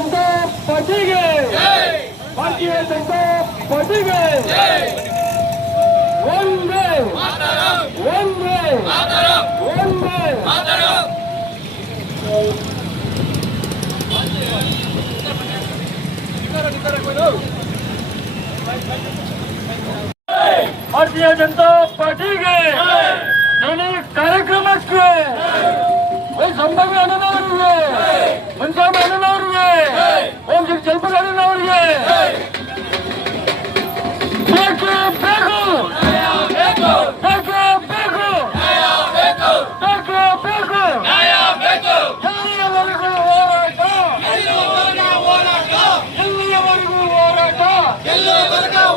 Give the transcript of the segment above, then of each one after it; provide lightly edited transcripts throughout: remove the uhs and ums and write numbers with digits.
जनता party के Bharatiya Janata party के वंदे वंदे वंदे Bharatiya Janata party के ಕಾರ್ಯಕ್ರಮಕ್ಕೆ ಸಂಭಾವ್ಯ ಅಣ್ಣನವರಿಗೆ ಮುನ್ಸಾಮ ಅಣ್ಣನವರಿಗೆ ಓಂ ಶ್ರೀ ಜಲ್ಪದ ಅಣ್ಣನವರಿಗೆ ಬೇಕು ಬೇಕು ಬೇಕು ಬೇಕು ಬೇಕು ಬೇಕು ಎಲ್ಲಿಯವರೆಗೂ ಹೋರಾಟ ಎಲ್ಲಿಯವರೆಗೂ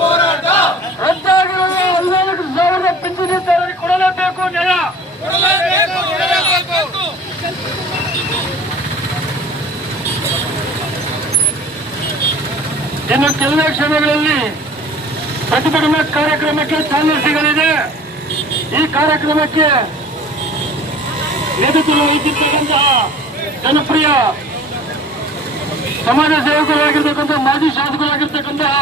ಹೋರಾಟ ರದ್ದಾಗಿರುವ 14,000 ಪಿಂಚಣಿದಾರರಿಗೆ ಕೊಡಲೇಬೇಕು ನ್ಯಾಯ. ಇನ್ನು ಕೆಲವೇ ಕ್ಷಣಗಳಲ್ಲಿ ಪ್ರತಿಭಟನಾ ಕಾರ್ಯಕ್ರಮಕ್ಕೆ ಚಾಲನೆ ಸಿಗಲಿದೆ. ಈ ಕಾರ್ಯಕ್ರಮಕ್ಕೆ ನೇತೃತ್ವ ವಹಿಸಿರ್ತಕ್ಕಂತಹ ಜನಪ್ರಿಯ ಸಮಾಜ ಸೇವಕರಾಗಿರ್ತಕ್ಕಂಥ ಮಾಜಿ ಶಾಸಕರಾಗಿರ್ತಕ್ಕಂತಹ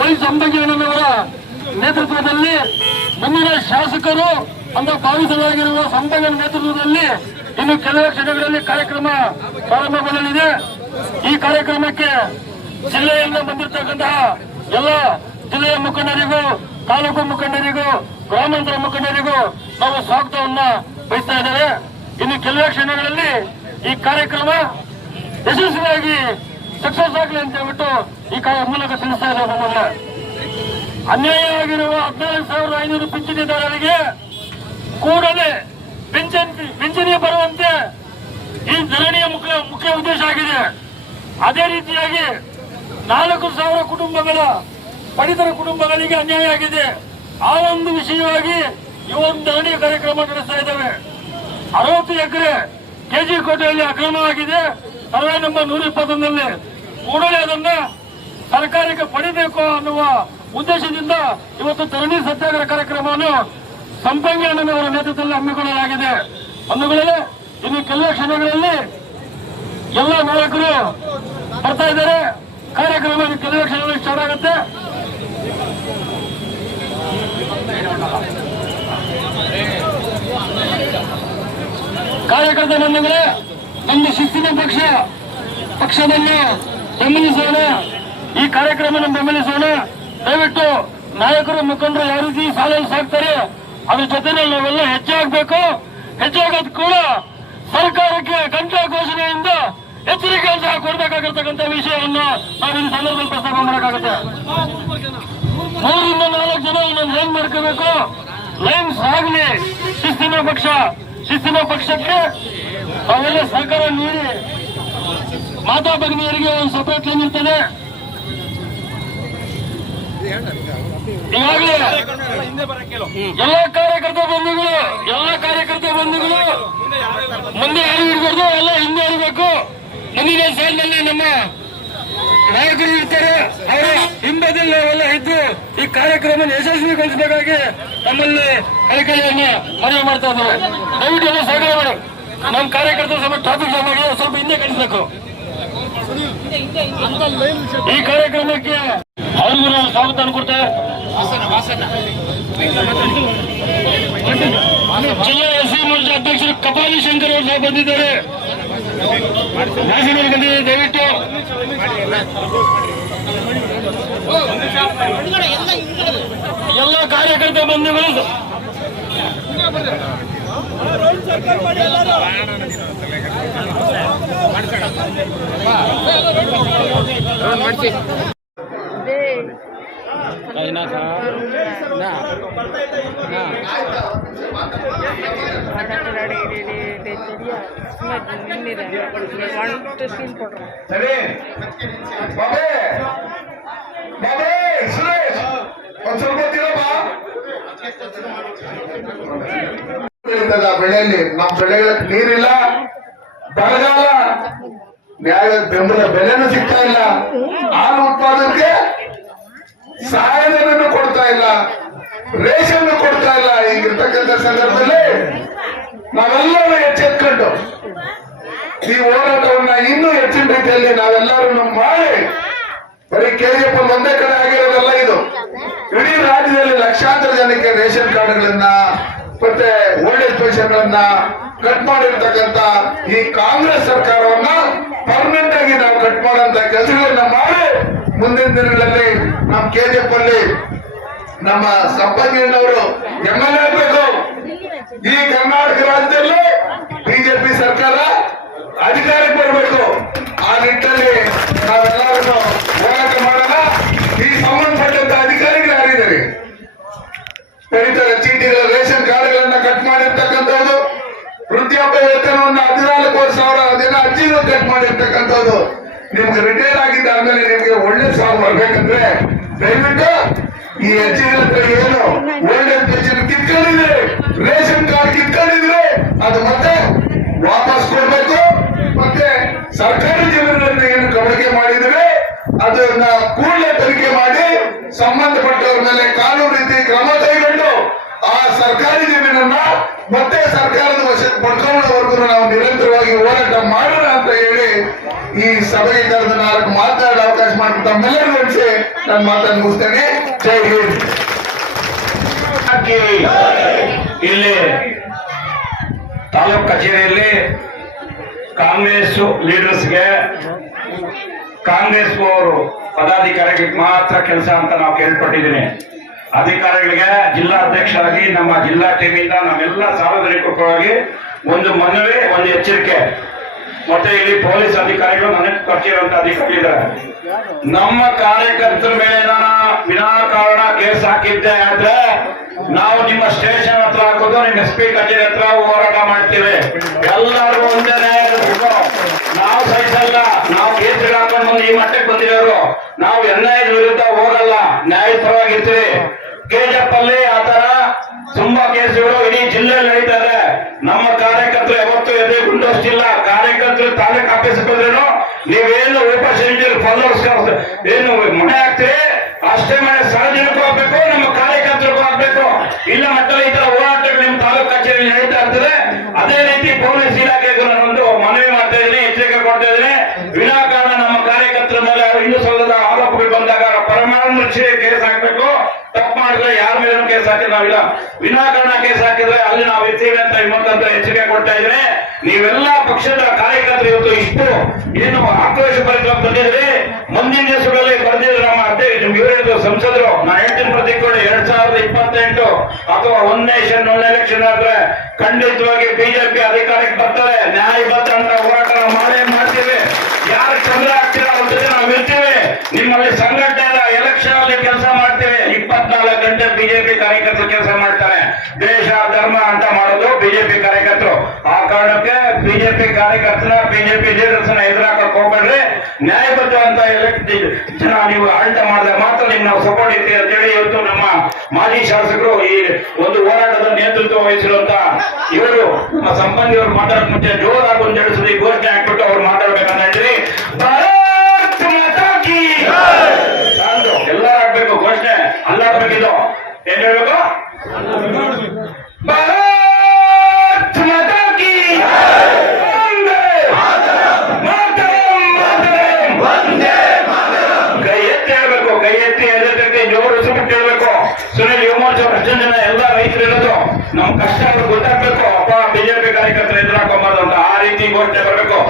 ವೈ ಸಂಬಂಗಿಯಣ್ಣನವರ ನೇತೃತ್ವದಲ್ಲಿ ಮುಂದಿನ ಶಾಸಕರು ಅಂತ ಭಾವಿಸಲಾಗಿರುವ ಸಂಬಂಗನ ನೇತೃತ್ವದಲ್ಲಿ ಇನ್ನು ಕೆಲವೇ ಕ್ಷಣಗಳಲ್ಲಿ ಕಾರ್ಯಕ್ರಮ ಪ್ರಾರಂಭಗೊಳ್ಳಲಿದೆ. ಈ ಕಾರ್ಯಕ್ರಮಕ್ಕೆ ಜಿಲ್ಲೆಯಿಂದ ಬಂದಿರತಕ್ಕಂತಹ ಎಲ್ಲ ಜಿಲ್ಲೆಯ ಮುಖಂಡರಿಗೂ, ತಾಲೂಕು ಮುಖಂಡರಿಗೂ, ಗ್ರಾಮಾಂತರ ಮುಖಂಡರಿಗೂ ನಾವು ಸ್ವಾಗತವನ್ನ ಬಯಸ್ತಾ ಇದ್ದೇವೆ. ಇನ್ನು ಕೆಲವೇ ಕ್ಷಣಗಳಲ್ಲಿ ಈ ಕಾರ್ಯಕ್ರಮ ಯಶಸ್ವಿಯಾಗಿ ಸಕ್ಸಸ್ ಆಗಲಿ ಅಂತ ಹೇಳ್ಬಿಟ್ಟು ಈ ಮೂಲಕ ತಿಳಿಸ್ತಾ ಇದ್ದೇವೆ. ನಮ್ಮನ್ನ ಅನ್ಯಾಯ ಆಗಿರುವ 14,500 ಪಿಂಚಣಿದಾರರಿಗೆ ಕೂಡಲೇ ಪಿಂಚಣಿ ಬರುವಂತೆ ಈ ಧರಣಿಯ ಮುಖ್ಯ ಉದ್ದೇಶ ಆಗಿದೆ. ಅದೇ ರೀತಿಯಾಗಿ 4,000 ಕುಟುಂಬಗಳ ಪಡಿತರ ಕುಟುಂಬಗಳಿಗೆ ಅನ್ಯಾಯ ಆಗಿದೆ. ಆ ಒಂದು ವಿಷಯವಾಗಿ ಈ ಒಂದು ಧರಣಿ ಕಾರ್ಯಕ್ರಮ ನಡೆಸ್ತಾ ಇದ್ದೇವೆ. 60 ಎಕರೆ ಕೆಜಿ ಕೋಟೆಯಲ್ಲಿ ಅಕ್ರಮವಾಗಿದೆ. ಸರ್ವೆ ನಂಬರ್ 121ನಲ್ಲಿ ಕೂಡಲೇ ಅದನ್ನ ಸರ್ಕಾರಕ್ಕೆ ಪಡಿಬೇಕು ಅನ್ನುವ ಉದ್ದೇಶದಿಂದ ಇವತ್ತು ಧರಣಿ ಸತ್ಯಾಗ್ರಹ ಕಾರ್ಯಕ್ರಮವನ್ನು ಸಂಪಂಗಿ ಅಣ್ಣನವರ ನೇತೃತ್ವದಲ್ಲಿ ಹಮ್ಮಿಕೊಳ್ಳಲಾಗಿದೆ. ಬಂಧುಗಳೇ, ಇನ್ನು ಕೆಲವೇ ಕ್ಷಣಗಳಲ್ಲಿ ಎಲ್ಲ ನಾಯಕರು ಬರ್ತಾ ಇದ್ದಾರೆ. ಕಾರ್ಯಕ್ರಮ ಕೆಲವೇ ಕ್ಷಣಗಳಲ್ಲಿ ಸ್ಟಾರ್ಟ್ ಆಗುತ್ತೆ. ಕಾರ್ಯಕರ್ತ ಬಂಧುಗಳೇ, ಒಂದು ಶಿಸ್ತಿನ ಪಕ್ಷವನ್ನು ಬೆಂಬಲಿಸೋಣ. ಈ ಕಾರ್ಯಕ್ರಮವನ್ನು ಬೆಂಬಲಿಸೋಣ. ದಯವಿಟ್ಟು ನಾಯಕರು, ಮುಖಂಡರು ಯಾವ ರೀತಿ ಸಾಲಲ್ಲಿ ಸಾಕ್ತಾರೆ ಅದ್ರ ಜೊತೆನಲ್ಲಿ ನಾವೆಲ್ಲ ಹೆಚ್ಚಾಗಬೇಕು. ಹೆಚ್ಚಾಗೋದು ಕೂಡ ಸರ್ಕಾರಕ್ಕೆ ಗಂಟಾ ಘೋಷಣೆಯಿಂದ ಎಚ್ಚರಿಕೆ ಸಹ ಕೊಡಬೇಕಾಗಿರ್ತಕ್ಕಂಥ ವಿಷಯವನ್ನು ನಾವು ಈ ಸಂದರ್ಭದಲ್ಲಿ ಪ್ರಸ್ತಾಪ ಮಾಡಬೇಕಾಗುತ್ತೆ. 3ರಿಂದ 4 ಜನ ಇನ್ನೊಂದು ಲೈನ್ ಮಾಡ್ಕೋಬೇಕು. ಲೈನ್ಸ್ ಆಗಲಿ. ಶಿಸ್ತಿನ ಪಕ್ಷಕ್ಕೆ ಅವೆಲ್ಲ ಸಹಕಾರ ನೀಡಿ ಮಾತಾ ಭಗಿನಿಯರಿಗೆ ಒಂದು ಸಪರೇಟ್ ಲೈನ್ ಇರ್ತದೆ. ಈಗಾಗಲೇ ಎಲ್ಲ ಕಾರ್ಯಕರ್ತ ಬಂಧುಗಳು ಮುಂದೆ ಯಾರು ಇರಬಾರ್ದು, ಎಲ್ಲ ಹಿಂದೆ ಇರಬೇಕು. ಮುಂದಿನ ಸಾಲಿನಲ್ಲಿ ನಮ್ಮ ನಾಯಕರು ಇರ್ತಾರೆ. ಅವರ ಹಿಂಬದಿಯಲ್ಲಿ ನಾವೆಲ್ಲ ಇದ್ದು ಈ ಕಾರ್ಯಕ್ರಮ ಯಶಸ್ವಿಗೊಳಿಸಬೇಕಾಗಿ ನಮ್ಮಲ್ಲಿ ಕೈಕೈಯನ್ನು ಮನವಿ ಮಾಡ್ತಾ ಇದ್ದೇವೆ. ದಯವಿಟ್ಟು ಎಲ್ಲ ಸಹಕಾರ ಮಾಡಿ. ನಮ್ಮ ಕಾರ್ಯಕರ್ತರ ಸಮೇತ ಟ್ರಾಫಿಕ್ ಜಾಮ್ ಆಗಿದೆ, ಸ್ವಲ್ಪ ಹಿಂದೆ ಕಳಿಸಬೇಕು. ಈ ಕಾರ್ಯಕ್ರಮಕ್ಕೆ ಅವ್ರಿಗೂ ನಾವು ಸ್ವಾಗತ ಅನ್ಕೊಡ್ತೇವೆ. ಜಿಲ್ಲಾ ಎಸ್ಸಿ ಮೋರ್ಚಾ ಅಧ್ಯಕ್ಷರು ಕಪಾಲಿ ಶಂಕರ್ ಅವರು ಸಹ ಬಂದಿದ್ದಾರೆ. ನ್ಯಾಷನಲ್ ಬಂದಿದೆ. ದಯವಿಟ್ಟು ಎಲ್ಲ ಕಾರ್ಯಕರ್ತ ಬಂಧುಗಳು ಬೆಳೆಯಲ್ಲಿ ನಮ್ಮ ಬೆಳೆಗಳಿಗೆ ನೀರಿಲ್ಲ, ಬರಗಾಲ, ನ್ಯಾಯ ಬೆಂಬಲ ಬೆಲೆನೂ ಸಿಗ್ತಾ ಇಲ್ಲ. ಹಾಲು ಉತ್ಪಾದನೆಗೆ ಸಹಾಯಧನೂ ಕೊಡ್ತಾ ಇಲ್ಲ, ರೇಷನ್ ಕೊಡ್ತಾ ಇಲ್ಲ. ಈಗಿರ್ತಕ್ಕಂಥ ಸಂದರ್ಭದಲ್ಲಿ ನಾವೆಲ್ಲರೂ ಎಚ್ಚೆತ್ಕೊಂಡು ಈ ಹೋರಾಟವನ್ನ ಇನ್ನೂ ಹೆಚ್ಚಿನ ರೀತಿಯಲ್ಲಿ ನಾವೆಲ್ಲರೂ ಮಾಡಿ ಬರೀ ಕೆಜಿಎಫ್ ಒಂದೇ ಕಡೆ ಆಗಿರೋದಲ್ಲ ಇದು. ಇಡೀ ರಾಜ್ಯದಲ್ಲಿ ಲಕ್ಷಾಂತರ ಜನಕ್ಕೆ ರೇಷನ್ ಕಾರ್ಡ್ಗಳನ್ನ ಮತ್ತೆ ಓಲ್ಡ್ ಏಜ್ ಪೆನ್ಷನ್ ಗಳನ್ನ ಕಟ್ ಮಾಡಿರ್ತಕ್ಕಂಥ ಈ ಕಾಂಗ್ರೆಸ್ ಸರ್ಕಾರವನ್ನ ಪರ್ಮನೆಂಟ್ ಆಗಿ ನಾವು ಕಟ್ ಮಾಡುವಂತ ಕೆಲಸಗಳನ್ನ ಮಾಡಿ ಮುಂದಿನ ದಿನಗಳಲ್ಲಿ ನಮ್ಮ ಕೆಜಿಎಫ್ ಅಲ್ಲಿ ನಮ್ಮ ಸಂಪಂಗಿಯವರು MLA ಆಗಬೇಕು. ಈ ಕರ್ನಾಟಕ ರಾಜ್ಯದಲ್ಲಿ ಬಿಜೆಪಿ ಸರ್ಕಾರ ಅಧಿಕಾರಕ್ಕೆ ಬರಬೇಕು. ಆ ನಿಟ್ಟಿನಲ್ಲಿ ನಾವೆಲ್ಲರೂ ಹೋರಾಟ ಮಾಡೋಣ. ಈ ಸಂಬಂಧಪಟ್ಟಂತ ಅಧಿಕಾರಿಗಳು ಯಾರಿದ್ದಾರೆ? ಪಡಿತರ ಚೀಟಿಗಳ ರೇಷನ್ ಕಾರ್ಡ್ಗಳನ್ನ ಕಟ್ ಮಾಡಿರ್ತಕ್ಕಂಥದ್ದು, ವೃದ್ಧಾಪ್ಯ ವೇತನವನ್ನ 14,000 ಜನ ಅರ್ಜಿಗಳು ಕಟ್ ಮಾಡಿರ್ತಕ್ಕಂಥದ್ದು. ನಿಮ್ಗೆ ರಿಟೈರ್ ಆಗಿದ್ದಾದ್ಮೇಲೆ ನಿಮ್ಗೆ ಒಳ್ಳೆ ಸಾವು ಬರ್ಬೇಕಂದ್ರೆ ದಯವಿಟ್ಟು ಈ ಅರ್ಜಿಗಳ ಹತ್ರ ಏನು ಓಲ್ಡ್ ಏಜ್ ಪೆನ್ಷನ್ ಕಿತ್ಕೊಂಡಿದ್ರೆ, ರೇಷನ್ ಕಾರ್ಡ್ ಕಿತ್ಕೊಂಡಿದ್ರೆ ಅದು ಮತ್ತೆ ವಾಪಸ್ ಕೊಡ್ಬೇಕು. ಮತ್ತೆ ಸರ್ಕಾರಿ ಜಮೀನುಗಳನ್ನ ಏನು ಕಬಳಿಕೆ ಮಾಡಿದ್ರೆ ಅದನ್ನ ಕೂಡಲೇ ತನಿಖೆ ಮಾಡಿ ಸಂಬಂಧಪಟ್ಟವ್ರ ಮೇಲೆ ಕಾನೂನು ರೀತಿ ಕ್ರಮ ಕೈಗೊಂಡು ಆ ಸರ್ಕಾರಿ ಜಮೀನನ್ನ ಮತ್ತೆ ಸರ್ಕಾರದ ವಶಕ್ಕೆ ಪಡ್ಕೊಳ್ಳೋವರೆಗೂ ನಾವು ನಿರಂತರವಾಗಿ ಹೋರಾಟ ಮಾಡೋಣ ಅಂತ ಹೇಳಿ ಈ ಸಭೆಗೆ ಕರೆದು ನಾಲ್ಕು ಮಾತಾಡೋ ಅವಕಾಶ ಮಾಡಿ ತಮ್ಮೆಲ್ಲರೂ ನಡೆಸಿ ನನ್ನ ಮಾತನ್ನು ಮುಗಿಸ್ತೇನೆ. ಜೈ ಹಿಂದ್. ಇಲ್ಲಿ ತಾಲೂಕ್ ಕಚೇರಿಯಲ್ಲಿ ಕಾಂಗ್ರೆಸ್ ಲೀಡರ್ಸ್ಗೆ, ಕಾಂಗ್ರೆಸ್ ಅವರು ಪದಾಧಿಕಾರಿಗಳಿಗೆ ಮಾತ್ರ ಕೆಲಸ ಅಂತ ನಾವು ಕೇಳ್ಪಟ್ಟಿದ್ದೀನಿ. ಅಧಿಕಾರಿಗಳಿಗೆ ಜಿಲ್ಲಾಧ್ಯಕ್ಷರಾಗಿ ನಮ್ಮ ಜಿಲ್ಲಾ ಟೀಮಿಂದ ನಮ್ಮೆಲ್ಲ ಸಾರ್ವಜನಿಕವಾಗಿ ಒಂದು ಮನವಿ, ಒಂದು ಎಚ್ಚರಿಕೆ. ಮತ್ತೆ ಇಲ್ಲಿ ಪೊಲೀಸ್ ಅಧಿಕಾರಿಗಳು ನನಗೆ ಪರಿಚಯವಂತ ಅಧಿಕಾರಿಗಳಿದ್ದಾರೆ. ನಮ್ಮ ಕಾರ್ಯಕರ್ತರ ಮೇಲೆ ವಿನಾಕಾರಣ ಕೇಸ್ ಹಾಕಿದ್ದೆ ಆದ್ರೆ ನಾವು ನಿಮ್ಮ ಸ್ಟೇಷನ್ ಹತ್ರ ಹಾಕೋದು, ನಿಮ್ಮ SP ಕಚೇರಿ ಹತ್ರ ಹೋರಾಟ ಮಾಡ್ತೀವಿ. ಎಲ್ಲರೂ ಒಂದೇ ನ್ಯಾಯ. ನಾವು ಸಹಿಸಲ್ಲ. ನಾವು ಕೇಸ್ಗಳು ಹಾಕೊಂಡು ಬಂದು ಈ ಮಟ್ಟಕ್ಕೆ ಬಂದಿರೋರು. ನಾವು NIA ವಿರುದ್ಧ ಹೋಗಲ್ಲ, ನ್ಯಾಯದ ಪರವಾಗಿರ್ತೀವಿ. KGF ಅಲ್ಲಿ ಆತರ ತುಂಬಾ ಕೇಸುಗಳು ಇಡೀ ಜಿಲ್ಲೆಯಲ್ಲಿ ನಡೀತಾ ಇದೆ. ನಮ್ಮ ಕಾರ್ಯಕರ್ತರು ಯಾವತ್ತೂ ಎದೆ ಗುಂಡೋಷ್ಟಿಲ್ಲ. ಕಾರ್ಯಕರ್ತರು ತಾಲೂಕ್ ಆಫೀಸ್ ಬಂದ್ರೇನು ನೀವೇನು ಉಪಸಮಿತಿಯಲ್ಲಿ ಫಾಲೋವರ್ಸ್ ಏನು ಮನೆ ಹಾಕ್ತೀರಿ ಅಷ್ಟೇ ಮನೆ ಸಾರ್ವಜನಿಕರು ಆಗ್ಬೇಕು, ನಮ್ಮ ಕಾರ್ಯಕರ್ತರಿಗೂ ಆಗ್ಬೇಕು. ಇಲ್ಲ ಮಟ್ಟಲ್ಲಿ ಈ ತರ ಹೋರಾಟಗಳು ನಿಮ್ಮ ತಾಲೂಕ್ ಕಚೇರಿ ನಡೀತಾ ಇರ್ತದೆ. ಅದೇ ರೀತಿ ಪೊಲೀಸ್ ಇಲಾಖೆಗೂ ನಾನೊಂದು ಮನವಿ ಮಾಡ್ತಾ ಇದ್ದೀನಿ, ಎಚ್ಚರಿಕೆ ಕೊಡ್ತಾ ಇದ್ದೀನಿ. ವಿನಾಕಾರಣ ನಮ್ಮ ಕಾರ್ಯಕರ್ತರ ಮೇಲೆ ಹಿಂದೂ ಸಲ್ಲದ ಆರೋಪಗಳು ಬಂದಾಗ ಪರಮಾಣು ಕೇಸ್ ಹಾಕ್ಬೇಕು. ತಪ್ಪು ಮಾಡಿದ್ರೆ ಯಾರ ಮೇಲೂ ಕೇಸ್ ಹಾಕಿದ್ರೆ ನಾವಿಲ್ಲ. ವಿನಾಕಾರಣ ಕೇಸ್ ಹಾಕಿದ್ರೆ ಅಲ್ಲಿ ನಾವು ಇರ್ತೀವಿ ಅಂತ ಇನ್ನೊಂದಂತ ಎಚ್ಚರಿಕೆ ಕೊಡ್ತಾ ಇದ್ರೆ ನೀವೆಲ್ಲ ಪಕ್ಷದ ಕಾರ್ಯಕರ್ತರು ಇವತ್ತು ಇಷ್ಟು ಏನು ಆಕ್ರೋಶ ಪರಿಚಯ ಬಂದಿದ್ರೆ ಮುಂದಿನ ದಿವಸಗಳಲ್ಲಿ ಬರ್ದಿದ್ರೆ ನಮ್ಮ ಅಧ್ಯಕ್ಷ ಸಂಸದರು ನಾನು ಹೇಳ್ತೀನಿ ಪ್ರತಿಕೊಳ್ಳಿ 2028 ಅಥವಾ 1 ನೇಷನ್ 1 ಎಲೆಕ್ಷನ್ ಆದ್ರೆ ಖಂಡಿತವಾಗಿ ಬಿಜೆಪಿ ಅಧಿಕಾರಕ್ಕೆ ಬರ್ತಾರೆ. ನ್ಯಾಯಬದ್ಧ ಅಂತ ಹೋರಾಟ ಮಾಡೇ ಮಾಡ್ತೀವಿ. ಯಾರು ತೊಂದರೆ ಆಗ್ತೀರ ಅವ್ರ ಜೊತೆ ನಾವು ಇರ್ತೀವಿ. ನಿಮ್ಮಲ್ಲಿ ಸಂಘಟನೆ ಎಲೆಕ್ಷನ್ ಅಲ್ಲಿ ಕೆಲಸ ಮಾಡ್ತೀವಿ. 24 ಗಂಟೆ ಬಿಜೆಪಿ ಕಾರ್ಯಕರ್ತರು ಕೆಲಸ ಮಾಡ್ತಾರೆ. ದೇಶ ಧರ್ಮ ಅಂತ ಮಾಡೋದು ಬಿಜೆಪಿ ಕಾರ್ಯಕರ್ತರು. ಆ ಕಾರಣಕ್ಕೆ ಬಿಜೆಪಿ ಕಾರ್ಯಕರ್ತನ ಬಿಜೆಪಿ ಲೀಡರ್ಸ್ ನ ಎದುರಾಕಕ್ಕೆ ಹೋಗ್ಬೇಡ್ರಿ. ನ್ಯಾಯಬದ್ಧ ಅಂತ ಜನ ನೀವು ಆಡಳಿತ ಮಾಡಿದಾಗ ಮಾತ್ರ ನಿಮ್ ನಾವು ಸಪೋರ್ಟ್ ಇರ್ತೀವಿ ಅಂತೇಳಿ ಇವತ್ತು ನಮ್ಮ ಮಾಜಿ ಶಾಸಕರು ಈ ಒಂದು ಹೋರಾಟದ ನೇತೃತ್ವ ವಹಿಸಿರುವಂತ ಇವರು ನಮ್ಮ ಸಂಬಂಧಿಯವರು ಮಾತಾಡಕ್ ಮುಂಚೆ ಜೋರಾಗಿ ಒಂದು ಹೇಳಿಸಿ ಘೋಷಣೆ ಹಾಕ್ಬಿಟ್ಟು ಅವ್ರು ಮಾತಾಡ್ಬೇಕಂತ ಹೇಳಿದ್ರಿ. ಭಾರತ್ ಮಾತಾ ಕೀ ಎಲ್ಲರೂ ಆಗ್ಬೇಕು ಘೋಷಣೆ. ಅಲ್ಲಾಗ್ಬೇಕಿದ್ದು ಏನ್ ಹೇಳ್ಬೇಕು? ಭಾರತ್ ಮಾತಾ ಕೀ ಕೈ ಎತ್ತಿ ಹೇಳ್ಬೇಕು. ಕೈ ಎತ್ತಿ ಎದುರ್ತಿ ಜೋರು ಸುಟ್ಟು ಹೇಳ್ಬೇಕು. ಸುನಿಲ್ ಯುವಮೋರ್ಚಾ ಅಷ್ಟು ಜನ ಎಲ್ಲ ರೈತರು ಇರೋದು ನಮ್ ಕಷ್ಟ ಅವ್ರಿಗೆ ಗೊತ್ತಾಗ್ಬೇಕು. ಅಪ್ಪ ಬಿಜೆಪಿ ಕಾರ್ಯಕರ್ತರು ಎದುರಾಕೊಂಬಾರ್ದು ಅಂತ ಆ ರೀತಿ ಘೋಷಣೆ ಬರಬೇಕು.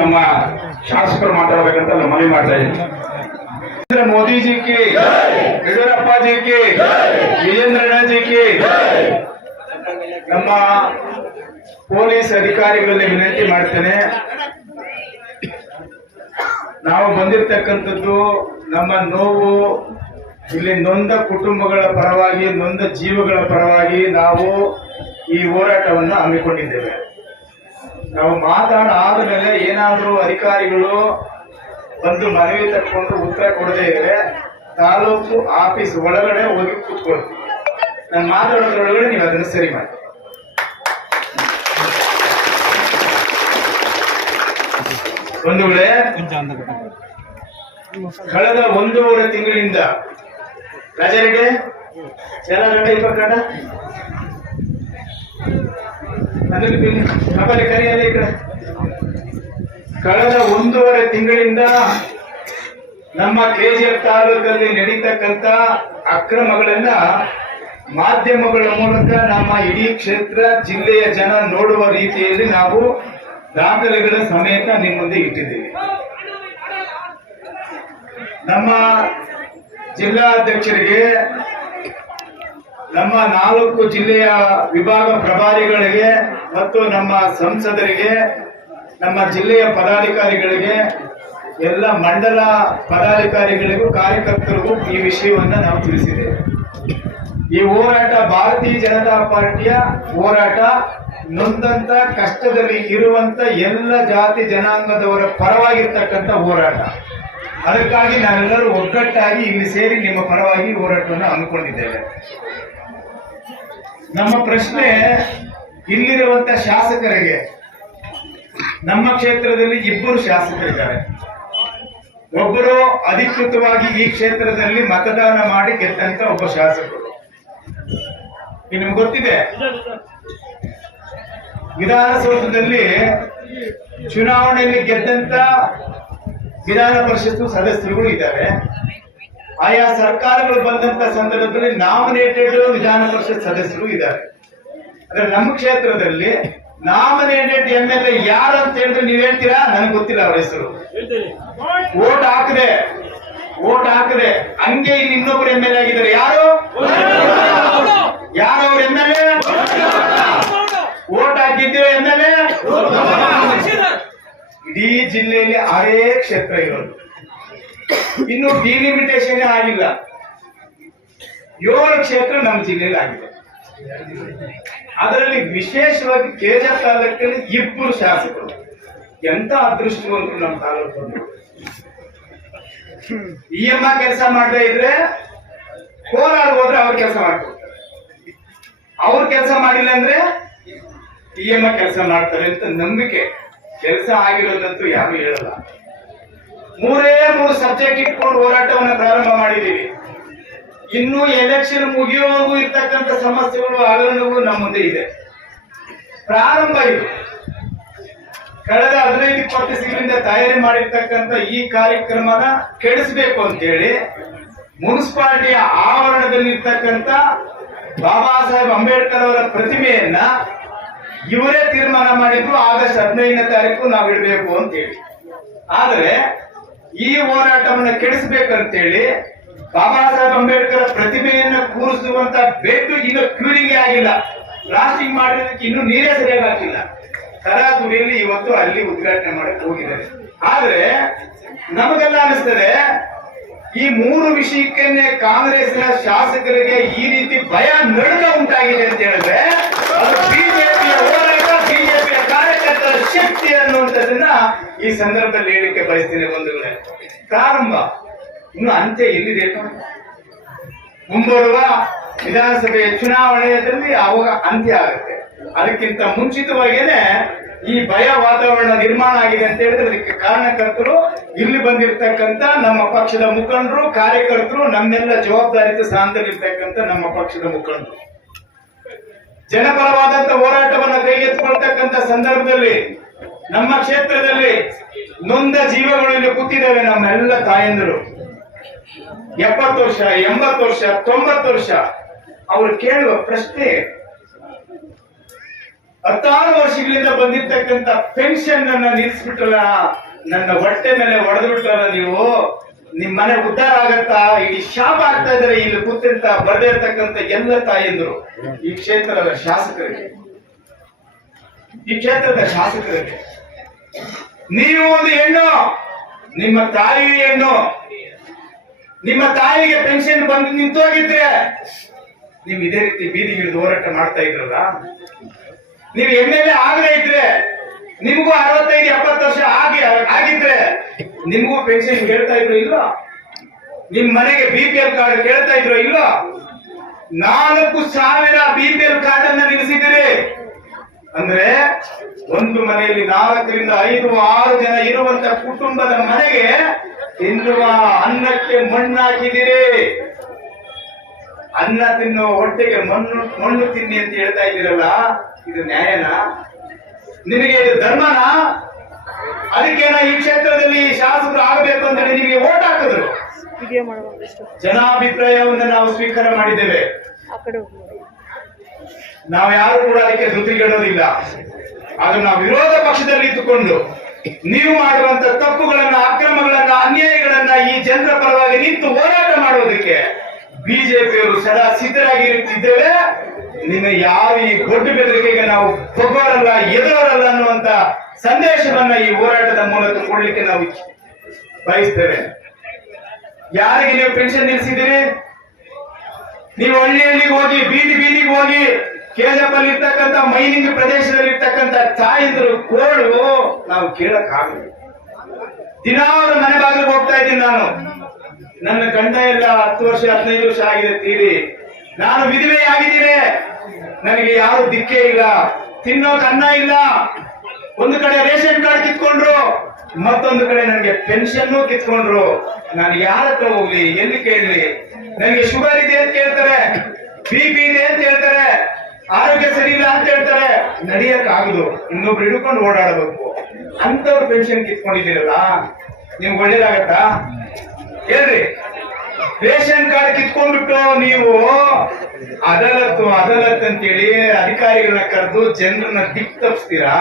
ನಮ್ಮ ಶಾಸಕರು ಮಾತಾಡಬೇಕಂತ ಮನವಿ ಮಾಡ್ತಾ ಇದ್ದೀನಿ. मोदी जी की जी की, ವಿಜೇಂದ್ರಣ್ಣ ಜಿ की. ನಮ್ಮ ಪೊಲೀಸ್ ಅಧಿಕಾರಿಗಳಲ್ಲಿ ವಿನಂತಿ ಮಾಡ್ತೇನೆ, ನಾವು ಬಂದಿರತಕ್ಕಂಥದ್ದು ನಮ್ಮ ನೋವು, ಇಲ್ಲಿ ನೊಂದ ಕುಟುಂಬಗಳ ಪರವಾಗಿ, ನೊಂದ ಜೀವಗಳ ಪರವಾಗಿ ನಾವು ಈ ಹೋರಾಟವನ್ನು ಹಮ್ಮಿಕೊಂಡಿದ್ದೇವೆ. ನಾವು ಮಾತಾಡಾದ ಮೇಲೆ ಏನಾದರೂ ಅಧಿಕಾರಿಗಳು ಬಂದು ಮನವಿ ತಕ್ಕೊಂಡು ಉತ್ತರ ಕೊಡದೇ ಇದ್ರೆ ತಾಲೂಕು ಆಫೀಸ್ ಒಳಗಡೆ ಹೋಗಿ ಕೂತ್ಕೊಳ್ತೀವಿ. ನಾನು ಮಾತಾಡೋದ್ರೊಳಗಡೆ ನೀವು ಅದನ್ನು ಸರಿ ಮಾಡಿ. ಒಂದು ವೇಳೆ ಕಳೆದ 1.5 ತಿಂಗಳಿಂದ ರಾಜರಿಗೆ ಇಪ್ಪತ್ತ ಕರೆಯಲ್ಲ ಈ ಕಡೆ. ಕಳೆದ 1.5 ತಿಂಗಳಿಂದ ನಮ್ಮ ಕೆಜಿಎಫ್ ತಾಲೂಕಲ್ಲಿ ನಡೀತಕ್ಕಂತ ಅಕ್ರಮಗಳನ್ನ ಮಾಧ್ಯಮಗಳ ಮೂಲಕ ನಮ್ಮ ಇಡೀ ಕ್ಷೇತ್ರ ಜಿಲ್ಲೆಯ ಜನ ನೋಡುವ ರೀತಿಯಲ್ಲಿ ನಾವು ದಾಖಲೆಗಳ ಸಮೇತ ನಿಮ್ಮ ಮುಂದೆ ಇಟ್ಟಿದ್ದೇವೆ. ನಮ್ಮ ಜಿಲ್ಲಾಧ್ಯಕ್ಷರಿಗೆ, ನಮ್ಮ 4 ಜಿಲ್ಲೆಯ ವಿಭಾಗ ಪ್ರಭಾರಿಗಳಿಗೆ ಮತ್ತು ನಮ್ಮ ಸಂಸದರಿಗೆ, ನಮ್ಮ ಜಿಲ್ಲೆಯ ಪದಾಧಿಕಾರಿಗಳಿಗೆ, ಎಲ್ಲ ಮಂಡಲ ಪದಾಧಿಕಾರಿಗಳಿಗೂ ಕಾರ್ಯಕರ್ತರಿಗೂ ಈ ವಿಷಯವನ್ನ ನಾವು ತಿಳಿಸಿದ್ದೇವೆ. ಈ ಹೋರಾಟ ಭಾರತೀಯ ಜನತಾ ಪಾರ್ಟಿಯ ಹೋರಾಟ, ನೊಂದಂತ ಕಷ್ಟದಲ್ಲಿ ಇರುವಂತ ಎಲ್ಲ ಜಾತಿ ಜನಾಂಗದವರ ಪರವಾಗಿರ್ತಕ್ಕಂಥ ಹೋರಾಟ. ಅದಕ್ಕಾಗಿ ನಾವೆಲ್ಲರೂ ಒಗ್ಗಟ್ಟಾಗಿ ಇಲ್ಲಿ ಸೇರಿ ನಿಮ್ಮ ಪರವಾಗಿ ಹೋರಾಟವನ್ನು ಹಮ್ಮಿಕೊಂಡಿದ್ದೇವೆ. ನಮ್ಮ ಪ್ರಶ್ನೆ ಇಲ್ಲಿರುವಂತ ಶಾಸಕರಿಗೆ, ನಮ್ಮ ಕ್ಷೇತ್ರದಲ್ಲಿ 2 ಶಾಸಕರಿದ್ದಾರೆ. ಒಬ್ಬರು ಅಧಿಕೃತವಾಗಿ ಈ ಕ್ಷೇತ್ರದಲ್ಲಿ ಮತದಾನ ಮಾಡಿ ಗೆದ್ದಂತ ಒಬ್ಬ ಶಾಸಕರು. ನಿಮ್ಗೆ ಗೊತ್ತಿದೆ, ವಿಧಾನಸೌಧದಲ್ಲಿ ಚುನಾವಣೆಯಲ್ಲಿ ಗೆದ್ದಂತ ವಿಧಾನ ಪರಿಷತ್ತು ಸದಸ್ಯರುಗಳು ಇದ್ದಾರೆ. ಆಯಾ ಸರ್ಕಾರಗಳು ಬಂದಂತ ಸಂದರ್ಭದಲ್ಲಿ ನಾಮಿನೇಟೆಡ್ ವಿಧಾನ ಪರಿಷತ್ ಸದಸ್ಯರು ಇದ್ದಾರೆ. ಆದ್ರೆ ನಮ್ಮ ಕ್ಷೇತ್ರದಲ್ಲಿ ನಾಮಿನೇಟೆಡ್ MLA ಯಾರು ಅಂತ ಹೇಳಿದ್ರೆ ನೀವ್ ಹೇಳ್ತೀರಾ? ನನಗೆ ಗೊತ್ತಿಲ್ಲ ಅವರ ಹೆಸರು. ವೋಟ್ ಹಾಕದೆ ಹಂಗೆ ಇಲ್ಲಿ ಇನ್ನೊಬ್ರು MLA ಆಗಿದ್ದಾರೆ. ಯಾರು ಅವ್ರ MLA? ವೋಟ್ ಹಾಕಿದ್ದೇವೆ MLA. ಇಡೀ ಜಿಲ್ಲೆಯಲ್ಲಿ 6 ಕ್ಷೇತ್ರ ಇರೋದು, ಇನ್ನು ಡಿಲಿಮಿಟೇಷನ್ ಆಗಿಲ್ಲ. 7 ಕ್ಷೇತ್ರ ನಮ್ಮ ಜಿಲ್ಲೆಯಲ್ಲಿ ಆಗಿದೆ. ಅದರಲ್ಲಿ ವಿಶೇಷವಾಗಿ ಕೆಜಿಎಫ್ ತಾಲೂಕಲ್ಲಿ 2 ಶಾಸಕರು. ಎಂತ ಅದೃಷ್ಟವಂತರು ನಮ್ಮ ತಾಲೂಕು. EM ಕೆಲಸ ಮಾಡದೇ ಇದ್ರೆ ಕೋಲಾರ ಹೋದ್ರೆ ಅವ್ರ ಕೆಲಸ ಮಾಡ್ಕೊಡ್ತಾರೆ, ಅವ್ರ ಕೆಲಸ ಮಾಡಿಲ್ಲ ಅಂದ್ರೆ EM ಕೆಲಸ ಮಾಡ್ತಾರೆ ಅಂತ ನಂಬಿಕೆ. ಕೆಲಸ ಆಗಿರೋದಂತೂ ಯಾರು ಹೇಳಲ್ಲ. 3 ಸಬ್ಜೆಕ್ಟ್ ಇಟ್ಕೊಂಡು ಹೋರಾಟವನ್ನು ಪ್ರಾರಂಭ ಮಾಡಿದ್ದೀವಿ. ಇನ್ನು ಎಲೆಕ್ಷನ್ ಮುಗಿಯುವವರೆಗೂ ಇರ್ತಕ್ಕಂಥ ಸಮಸ್ಯೆಗಳು, ಹಗರಣಗಳು ನಮ್ಮ ಮುಂದೆ ಇದೆ. ಪ್ರಾರಂಭ ಇದು. ಕಳೆದ 15-20 ದಿವಸಗಳಿಂದ ತಯಾರಿ ಮಾಡಿರ್ತಕ್ಕಂಥ ಈ ಕಾರ್ಯಕ್ರಮನ ಕೆಡಿಸಬೇಕು ಅಂತೇಳಿ ಮುನ್ಸಿಪಾಲಿಟಿಯ ಆವರಣದಲ್ಲಿ ಇರ್ತಕ್ಕಂಥ ಬಾಬಾ ಸಾಹೇಬ್ ಅಂಬೇಡ್ಕರ್ ಅವರ ಪ್ರತಿಮೆಯನ್ನ ಇವರೇ ತೀರ್ಮಾನ ಮಾಡಿದ್ರು. ಆಗಸ್ಟ್ 15ನೇ ತಾರೀಕು ನಾವು ಇಡಬೇಕು ಅಂತೇಳಿ. ಆದ್ರೆ ಈ ಹೋರಾಟವನ್ನ ಕೆಡಿಸಬೇಕಂತೇಳಿ ಬಾಬಾ ಸಾಹೇಬ್ ಅಂಬೇಡ್ಕರ್ ಪ್ರತಿಮೆಯನ್ನ ಕೂರಿಸುವಂತ ಬೆಡ್ ಇನ್ನು ಕ್ಯೂರಿಂಗ್ ಆಗಿಲ್ಲ. ಪ್ಲಾಸ್ಟಿಕ್ ಮಾಡಿರೋದಕ್ಕೆ ಇನ್ನೂ ನೀರೇ ಸರಿಯಾಗಿ ಹಾಕಿಲ್ಲ. ತರಾತುರಿಯಲ್ಲಿ ಇವತ್ತು ಅಲ್ಲಿ ಉದ್ಘಾಟನೆ ಮಾಡಕ್ಕೆ ಹೋಗಿದ್ದಾರೆ. ಆದ್ರೆ ನಮಗೆಲ್ಲ ಅನಿಸ್ತದೆ, ಈ 3 ವಿಷಯಕ್ಕೇನೆ ಕಾಂಗ್ರೆಸ್ನ ಶಾಸಕರಿಗೆ ಈ ರೀತಿ ಭಯ ನಡುಕ ಉಂಟಾಗಿದೆ ಅಂತ ಹೇಳಿದ್ರೆ ಅದು ಬಿಜೆಪಿಯ ಹೋರಾಟ, ಬಿಜೆಪಿಯ ಕಾರ್ಯಕರ್ತರ ಶಕ್ತಿ ಅನ್ನುವಂಥದ್ದನ್ನ ಈ ಸಂದರ್ಭದಲ್ಲಿ ಹೇಳಲಿಕ್ಕೆ ಬಯಸ್ತೇನೆ. ಬಂಧುಗಳೇ, ಪ್ರಾರಂಭ ಇನ್ನು ಅಂತ್ಯ ಎಲ್ಲಿದೆ? ಮುಂಬರುವ ವಿಧಾನಸಭೆಯ ಚುನಾವಣೆಯಲ್ಲಿ ಅವಾಗ ಅಂತ್ಯ ಆಗುತ್ತೆ. ಅದಕ್ಕಿಂತ ಮುಂಚಿತವಾಗಿಯೇ ಈ ಭಯ ವಾತಾವರಣ ನಿರ್ಮಾಣ ಆಗಿದೆ ಅಂತ ಹೇಳಿದ್ರೆ ಅದಕ್ಕೆ ಕಾರಣಕರ್ತರು ಇಲ್ಲಿ ಬಂದಿರತಕ್ಕಂತ ನಮ್ಮ ಪಕ್ಷದ ಮುಖಂಡರು, ಕಾರ್ಯಕರ್ತರು, ನಮ್ಮೆಲ್ಲ ಜವಾಬ್ದಾರಿತ ಸ್ಥಾನದಲ್ಲಿರ್ತಕ್ಕಂಥ ನಮ್ಮ ಪಕ್ಷದ ಮುಖಂಡರು. ಜನಪರವಾದಂತ ಹೋರಾಟವನ್ನ ಕೈಗೆತ್ತಿಕೊಳ್ತಕ್ಕಂಥ ಸಂದರ್ಭದಲ್ಲಿ ನಮ್ಮ ಕ್ಷೇತ್ರದಲ್ಲಿ ನೊಂದ ಜೀವಗಳು ಇಲ್ಲಿ ಕೂತಿದ್ದೇವೆ. ನಮ್ಮೆಲ್ಲ ತಾಯಂದರು 70 ವರ್ಷ, 80 ವರ್ಷ, 90 ವರ್ಷ. ಅವರು ಕೇಳುವ ಪ್ರಶ್ನೆ, 16 ವರ್ಷಗಳಿಂದ ಬಂದಿರ್ತಕ್ಕಂಥ ಪೆನ್ಷನ್ ಅನ್ನ ನಿಲ್ಲಿಸ್ಬಿಟ್ರಲ್ಲ, ನನ್ನ ಹೊಟ್ಟೆ ಮೇಲೆ ಹೊಡೆದು ಬಿಟ್ರಲ್ಲ ನೀವು, ನಿಮ್ ಮನೆ ಉದ್ಧಾರ ಆಗತ್ತಾ, ಇಡೀ ಶಾಪ ಆಗ್ತಾ ಇದಾರೆ ಇಲ್ಲಿ ಕೂತಿಂತ ಬರದೇ ಇರ್ತಕ್ಕಂಥ ಎಲ್ಲ ತಾಯಂದ್ರು ಈ ಕ್ಷೇತ್ರದ ಶಾಸಕರಿಗೆ, ನೀವು ಒಂದು ಹೆಣ್ಣು, ನಿಮ್ಮ ತಾಯಿ ಹೆಣ್ಣು, ನಿಮ್ಮ ತಾಯಿಗೆ ಪೆನ್ಷನ್ ಬಂದು ನಿಂತೋಗಿದ್ರೆ ನೀವು ಇದೇ ರೀತಿ ಬೀದಿಗಿಳಿದು ಹೋರಾಟ ಮಾಡ್ತಾ ಇದ್ರಲ್ಲ. ನೀವು MLA ಆಗದೇ ಇದ್ರೆ, ನಿಮಗೂ 65-70 ವರ್ಷ ಆಗಿದ್ರೆ ನಿಮಗೂ ಪೆನ್ಷನ್ ಕೇಳ್ತಾ ಇದ್ರು ಇಲ್ಲ? ನಿಮ್ ಮನೆಗೆ BPL ಕಾರ್ಡ್ ಕೇಳ್ತಾ ಇದ್ರು ಇಲ್ಲ? 4,000 BPL ಕಾರ್ಡ್ ಅನ್ನ ನಿಲ್ಲಿಸಿದಿರಿ ಅಂದ್ರೆ ಒಂದು ಮನೆಯಲ್ಲಿ 4ರಿಂದ 5-6 ಜನ ಇರುವಂತ ಕುಟುಂಬದ ಮನೆಗೆ ತಿನ್ನುವ ಅನ್ನಕ್ಕೆ ಮಣ್ಣು ಹಾಕಿದಿರಿ. ಅನ್ನ ತಿನ್ನುವ ಹೊಟ್ಟೆಗೆ ಮಣ್ಣು ತಿನ್ನಿ ಅಂತ ಹೇಳ್ತಾ ಇದ್ದೀರಲ್ಲ, ಇದು ನ್ಯಾಯನಾ? ನಿಮಗೆ ಇದು ಧರ್ಮನಾ? ಅದಕ್ಕೇನ ಈ ಕ್ಷೇತ್ರದಲ್ಲಿ ಶಾಸಕರು ಆಗಬೇಕು ಅಂತ ನಿಮಗೆ ಓಟ್ ಹಾಕಿದ್ರು. ಜನಾಭಿಪ್ರಾಯವನ್ನು ನಾವು ಸ್ವೀಕಾರ ಮಾಡಿದ್ದೇವೆ. ನಾವು ಯಾರು ಕೂಡ ಅದಕ್ಕೆ ಧೃತಿಗೆಡೋದಿಲ್ಲ. ಅದು ನಾವು ವಿರೋಧ ಪಕ್ಷದಲ್ಲಿ ಇದ್ದುಕೊಂಡು ನೀವು ಮಾಡುವಂತ ತಪ್ಪುಗಳನ್ನ, ಅಕ್ರಮಗಳನ್ನ, ಅನ್ಯಾಯಗಳನ್ನ ಈ ಜನರ ಪರವಾಗಿ ನಿಂತು ಹೋರಾಟ ಮಾಡುವುದಕ್ಕೆ ಬಿಜೆಪಿಯವರು ಸದಾ ಸಿದ್ಧರಾಗಿರುತ್ತಿದ್ದೇವೆ. ನಿಮಗೆ ಯಾರು ಈ ಗೊಡ್ಡು ಬೆದರಿಕೆಗೆ ನಾವು ಬಗ್ಗೋರಲ್ಲ, ಎದುರಲ್ಲ ಅನ್ನುವಂತ ಸಂದೇಶವನ್ನ ಈ ಹೋರಾಟದ ಮೂಲಕ ಕೊಡ್ಲಿಕ್ಕೆ ನಾವು ಬಯಸ್ತೇವೆ. ಯಾರಿಗೆ ನೀವು ಪೆನ್ಷನ್ ನಿಲ್ಲಿಸಿದಿರಿ? ನೀವು ಹಳ್ಳಿಗೆ ಹೋಗಿ, ಬೀದಿಗೆ ಹೋಗಿ, ಕೆಜಪಲ್ಲಿ ಇರ್ತಕ್ಕಂಥ ಮೈನಿಂಗ್ ಪ್ರದೇಶದಲ್ಲಿ ಇರ್ತಕ್ಕಂಥ ತಾಯಂದ್ರು ಕೋಳು ನಾವು ಕೇಳಕ್ಕಾಗಲ್ಲ. ದಿನ ಅವರ ಮನೆ ಬಾಗಿಲಿಗೆ ಹೋಗ್ತಾ ಇದ್ದೀನಿ ನಾನು. ನನ್ನ ಗಂಡ ಎಲ್ಲ 10 ವರ್ಷ 15 ವರ್ಷ ಆಗಿದೆ ತೀರಿ. ನಾನು ವಿಧವೆ ಆಗಿದ್ದೀನಿ. ನನಗೆ ಯಾರು ದಿಕ್ಕೇ ಇಲ್ಲ, ತಿನ್ನೋಕೆ ಅನ್ನ ಇಲ್ಲ. ಒಂದು ಕಡೆ ರೇಷನ್ ಕಾರ್ಡ್ ಕಿತ್ಕೊಂಡ್ರು, ಮತ್ತೊಂದು ಕಡೆ ನನಗೆ ಪೆನ್ಷನ್ ಕಿತ್ಕೊಂಡ್ರು. ನಾನು ಯಾರ ಹತ್ರ ಹೋಗ್ಲಿ, ಎಲ್ಲಿ ಕೇಳಲಿ? ನನಗೆ ಶುಗರ್ ಇದೆ ಅಂತ ಹೇಳ್ತಾರೆ, BP ಇದೆ ಅಂತ ಹೇಳ್ತಾರೆ, ಆರೋಗ್ಯ ಸರಿ ಇಲ್ಲ ಅಂತ ಹೇಳ್ತಾರೆ. ನಡಿಯಕ್ ಆಗುದು, ಇನ್ನೊಬ್ರು ಹಿಡ್ಕೊಂಡು ಓಡಾಡಬೇಕು. ಅಂತವ್ರು ಪೆನ್ಷನ್ ಕಿತ್ಕೊಂಡಿದ್ದೀರಲ್ಲ, ನಿಮ್ಗೆ ಒಳ್ಳೇದಾಗತ್ತಾ? ಹೇಳ್ರಿ. ರೇಷನ್ ಕಾರ್ಡ್ ಕಿತ್ಕೊಂಡ್ಬಿಟ್ಟು ನೀವು ಅದಾಲತ್ ಅಂತೇಳಿ ಅಧಿಕಾರಿಗಳನ್ನ ಕರೆದು ಜನರನ್ನ ದಿಕ್ ತಪ್ಪಿಸ್ತೀರಾ?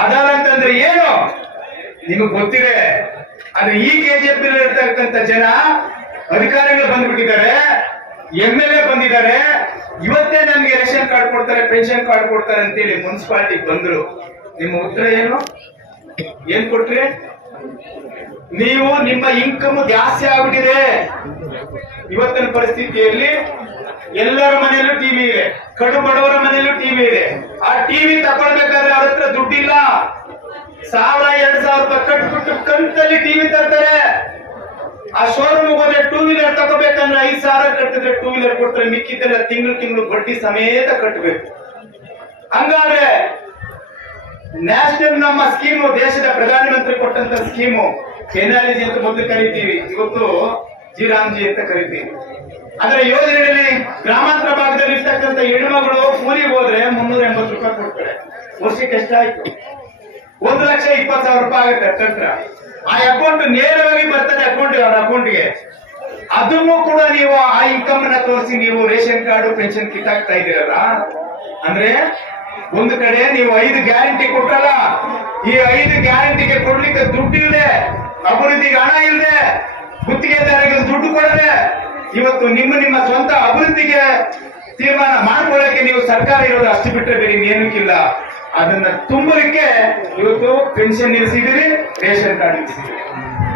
ಅದಾಲತ್ ಅಂದ್ರೆ ಏನು ನಿಮಗ್ ಗೊತ್ತಿದೆ. ಆದ್ರೆ ಈ KGF ಇರ್ತಕ್ಕಂಥ ಜನ ಅಧಿಕಾರಿಗಳು ಬಂದ್ಬಿಟ್ಟಿದ್ದಾರೆ, MLA ಬಂದಿದ್ದಾರೆ. ಇವತ್ತೇ ನನ್ಗೆ ರೇಷನ್ ಕಾರ್ಡ್ ಕೊಡ್ತಾರೆ, ಪೆನ್ಷನ್ ಕಾರ್ಡ್ ಕೊಡ್ತಾರೆ ಅಂತೇಳಿ ಮುನ್ಸಿಪಾಲಿಟಿಗೆ ಬಂದ್ರು. ನಿಮ್ಮ ಉತ್ತರ ಏನು? ಏನ್ ಕೊಟ್ರಿ? ನೀವು ನಿಮ್ಮ ಇನ್ಕಮ್ ಜಾಸ್ತಿ ಆಗ್ಬಿಟ್ಟಿದೆ. ಇವತ್ತಿನ ಪರಿಸ್ಥಿತಿಯಲ್ಲಿ ಎಲ್ಲರ ಮನೆಯಲ್ಲೂ ಟಿವಿ ಇದೆ, ಕಡು ಬಡವರ ಮನೆಯಲ್ಲೂ ಟಿವಿ ಇದೆ. ಆ ಟಿವಿ ತಗೊಳ್ಬೇಕಾದ್ರೆ ಅವ್ರ ಹತ್ರ ದುಡ್ಡಿಲ್ಲ. 1000-2000 ರೂಪಾಯಿ ಕಟ್ಬಿಟ್ಟು ಕಂತಲ್ಲಿ ಟಿವಿ ತರ್ತಾರೆ. ಆ ಶೋರೂಮ್ ಹೋದ್ರೆ 2 ವೀಲರ್ ತಗೋಬೇಕಂದ್ರೆ 5,000 ಕಟ್ಟಿದ್ರೆ 2 ವೀಲರ್ ಕೊಡ್ತಾರೆ. ಮಿಕ್ಕಿದ್ದೆಲ್ಲ ತಿಂಗಳು ಬಡ್ಡಿ ಸಮೇತ ಕಟ್ಟಬೇಕು. ಹಂಗಾದ್ರೆ ನ್ಯಾಷನಲ್ ನಮ್ಮ ಸ್ಕೀಮು, ದೇಶದ ಪ್ರಧಾನಮಂತ್ರಿ ಕೊಟ್ಟಂತ ಸ್ಕೀಮು ಕೆನಾಲಿಜಿ ಅಂತ ಮೊದಲು ಕರಿತೀವಿ, ಇವತ್ತು ಜಿರಾಮ್ಜಿ ಅಂತ ಕರಿತೀವಿ. ಅದರ ಯೋಜನೆಯಲ್ಲಿ ಗ್ರಾಮಾಂತರ ಭಾಗದಲ್ಲಿ ಇರ್ತಕ್ಕಂಥ ಹೆಣ್ಮಗಳು ಕೂಲಿಗೆ ಹೋದ್ರೆ 380 ರೂಪಾಯಿ ಕೊಡ್ತಾರೆ. ವರ್ಷಕ್ಕೆ ಎಷ್ಟಾಯ್ತು? 1,20,000 ರೂಪಾಯಿ ಆಗುತ್ತೆ ತಂತ್ರ. ಆ ಅಕೌಂಟ್ ನೇರವಾಗಿ ಬರ್ತದೆ ಅವ್ರ ಅಕೌಂಟ್ಗೆ. ಅದನ್ನು ಕೂಡ ನೀವು ಆ ಇನ್ಕಮ್ ಅನ್ನ ತೋರಿಸಿ ನೀವು ರೇಷನ್ ಕಾರ್ಡ್, ಪೆನ್ಷನ್ ಕಿತ್ತಾಕ್ತಾ ಇದ್ದೀರಲ್ಲ. ಅಂದ್ರೆ ಒಂದು ಕಡೆ ನೀವು 5 ಗ್ಯಾರಂಟಿ ಕೊಟ್ಟಲ್ಲ, ಈ 5 ಗ್ಯಾರಂಟಿಗೆ ಕೊಡ್ಲಿಕ್ಕೆ ದುಡ್ಡು ಇದೆ, ಅಭಿವೃದ್ಧಿಗೆ ಹಣ ಇಲ್ಲದೆ, ಗುತ್ತಿಗೆದಾರರಿಗೆ ದುಡ್ಡು ಕೊಡದೆ, ಇವತ್ತು ನಿಮ್ಮ ಸ್ವಂತ ಅಭಿವೃದ್ಧಿಗೆ ತೀರ್ಮಾನ ಮಾಡ್ಕೊಳ್ಳಕ್ಕೆ ನೀವು ಸರ್ಕಾರ ಇರೋದು ಅಷ್ಟು ಬಿಟ್ಟರೆ ಬೇರೆ ಏನಕ್ಕಿಲ್ಲ. ಅದನ್ನ ತುಂಬಲಿಕ್ಕೆ ಇವತ್ತು ಪೆನ್ಷನ್ ನಿಲ್ಲಿಸಿದಿರಿ, ರೇಷನ್ ಕಾರ್ಡ್ ನಿಲ್ಲಿಸಿದಿರಿ.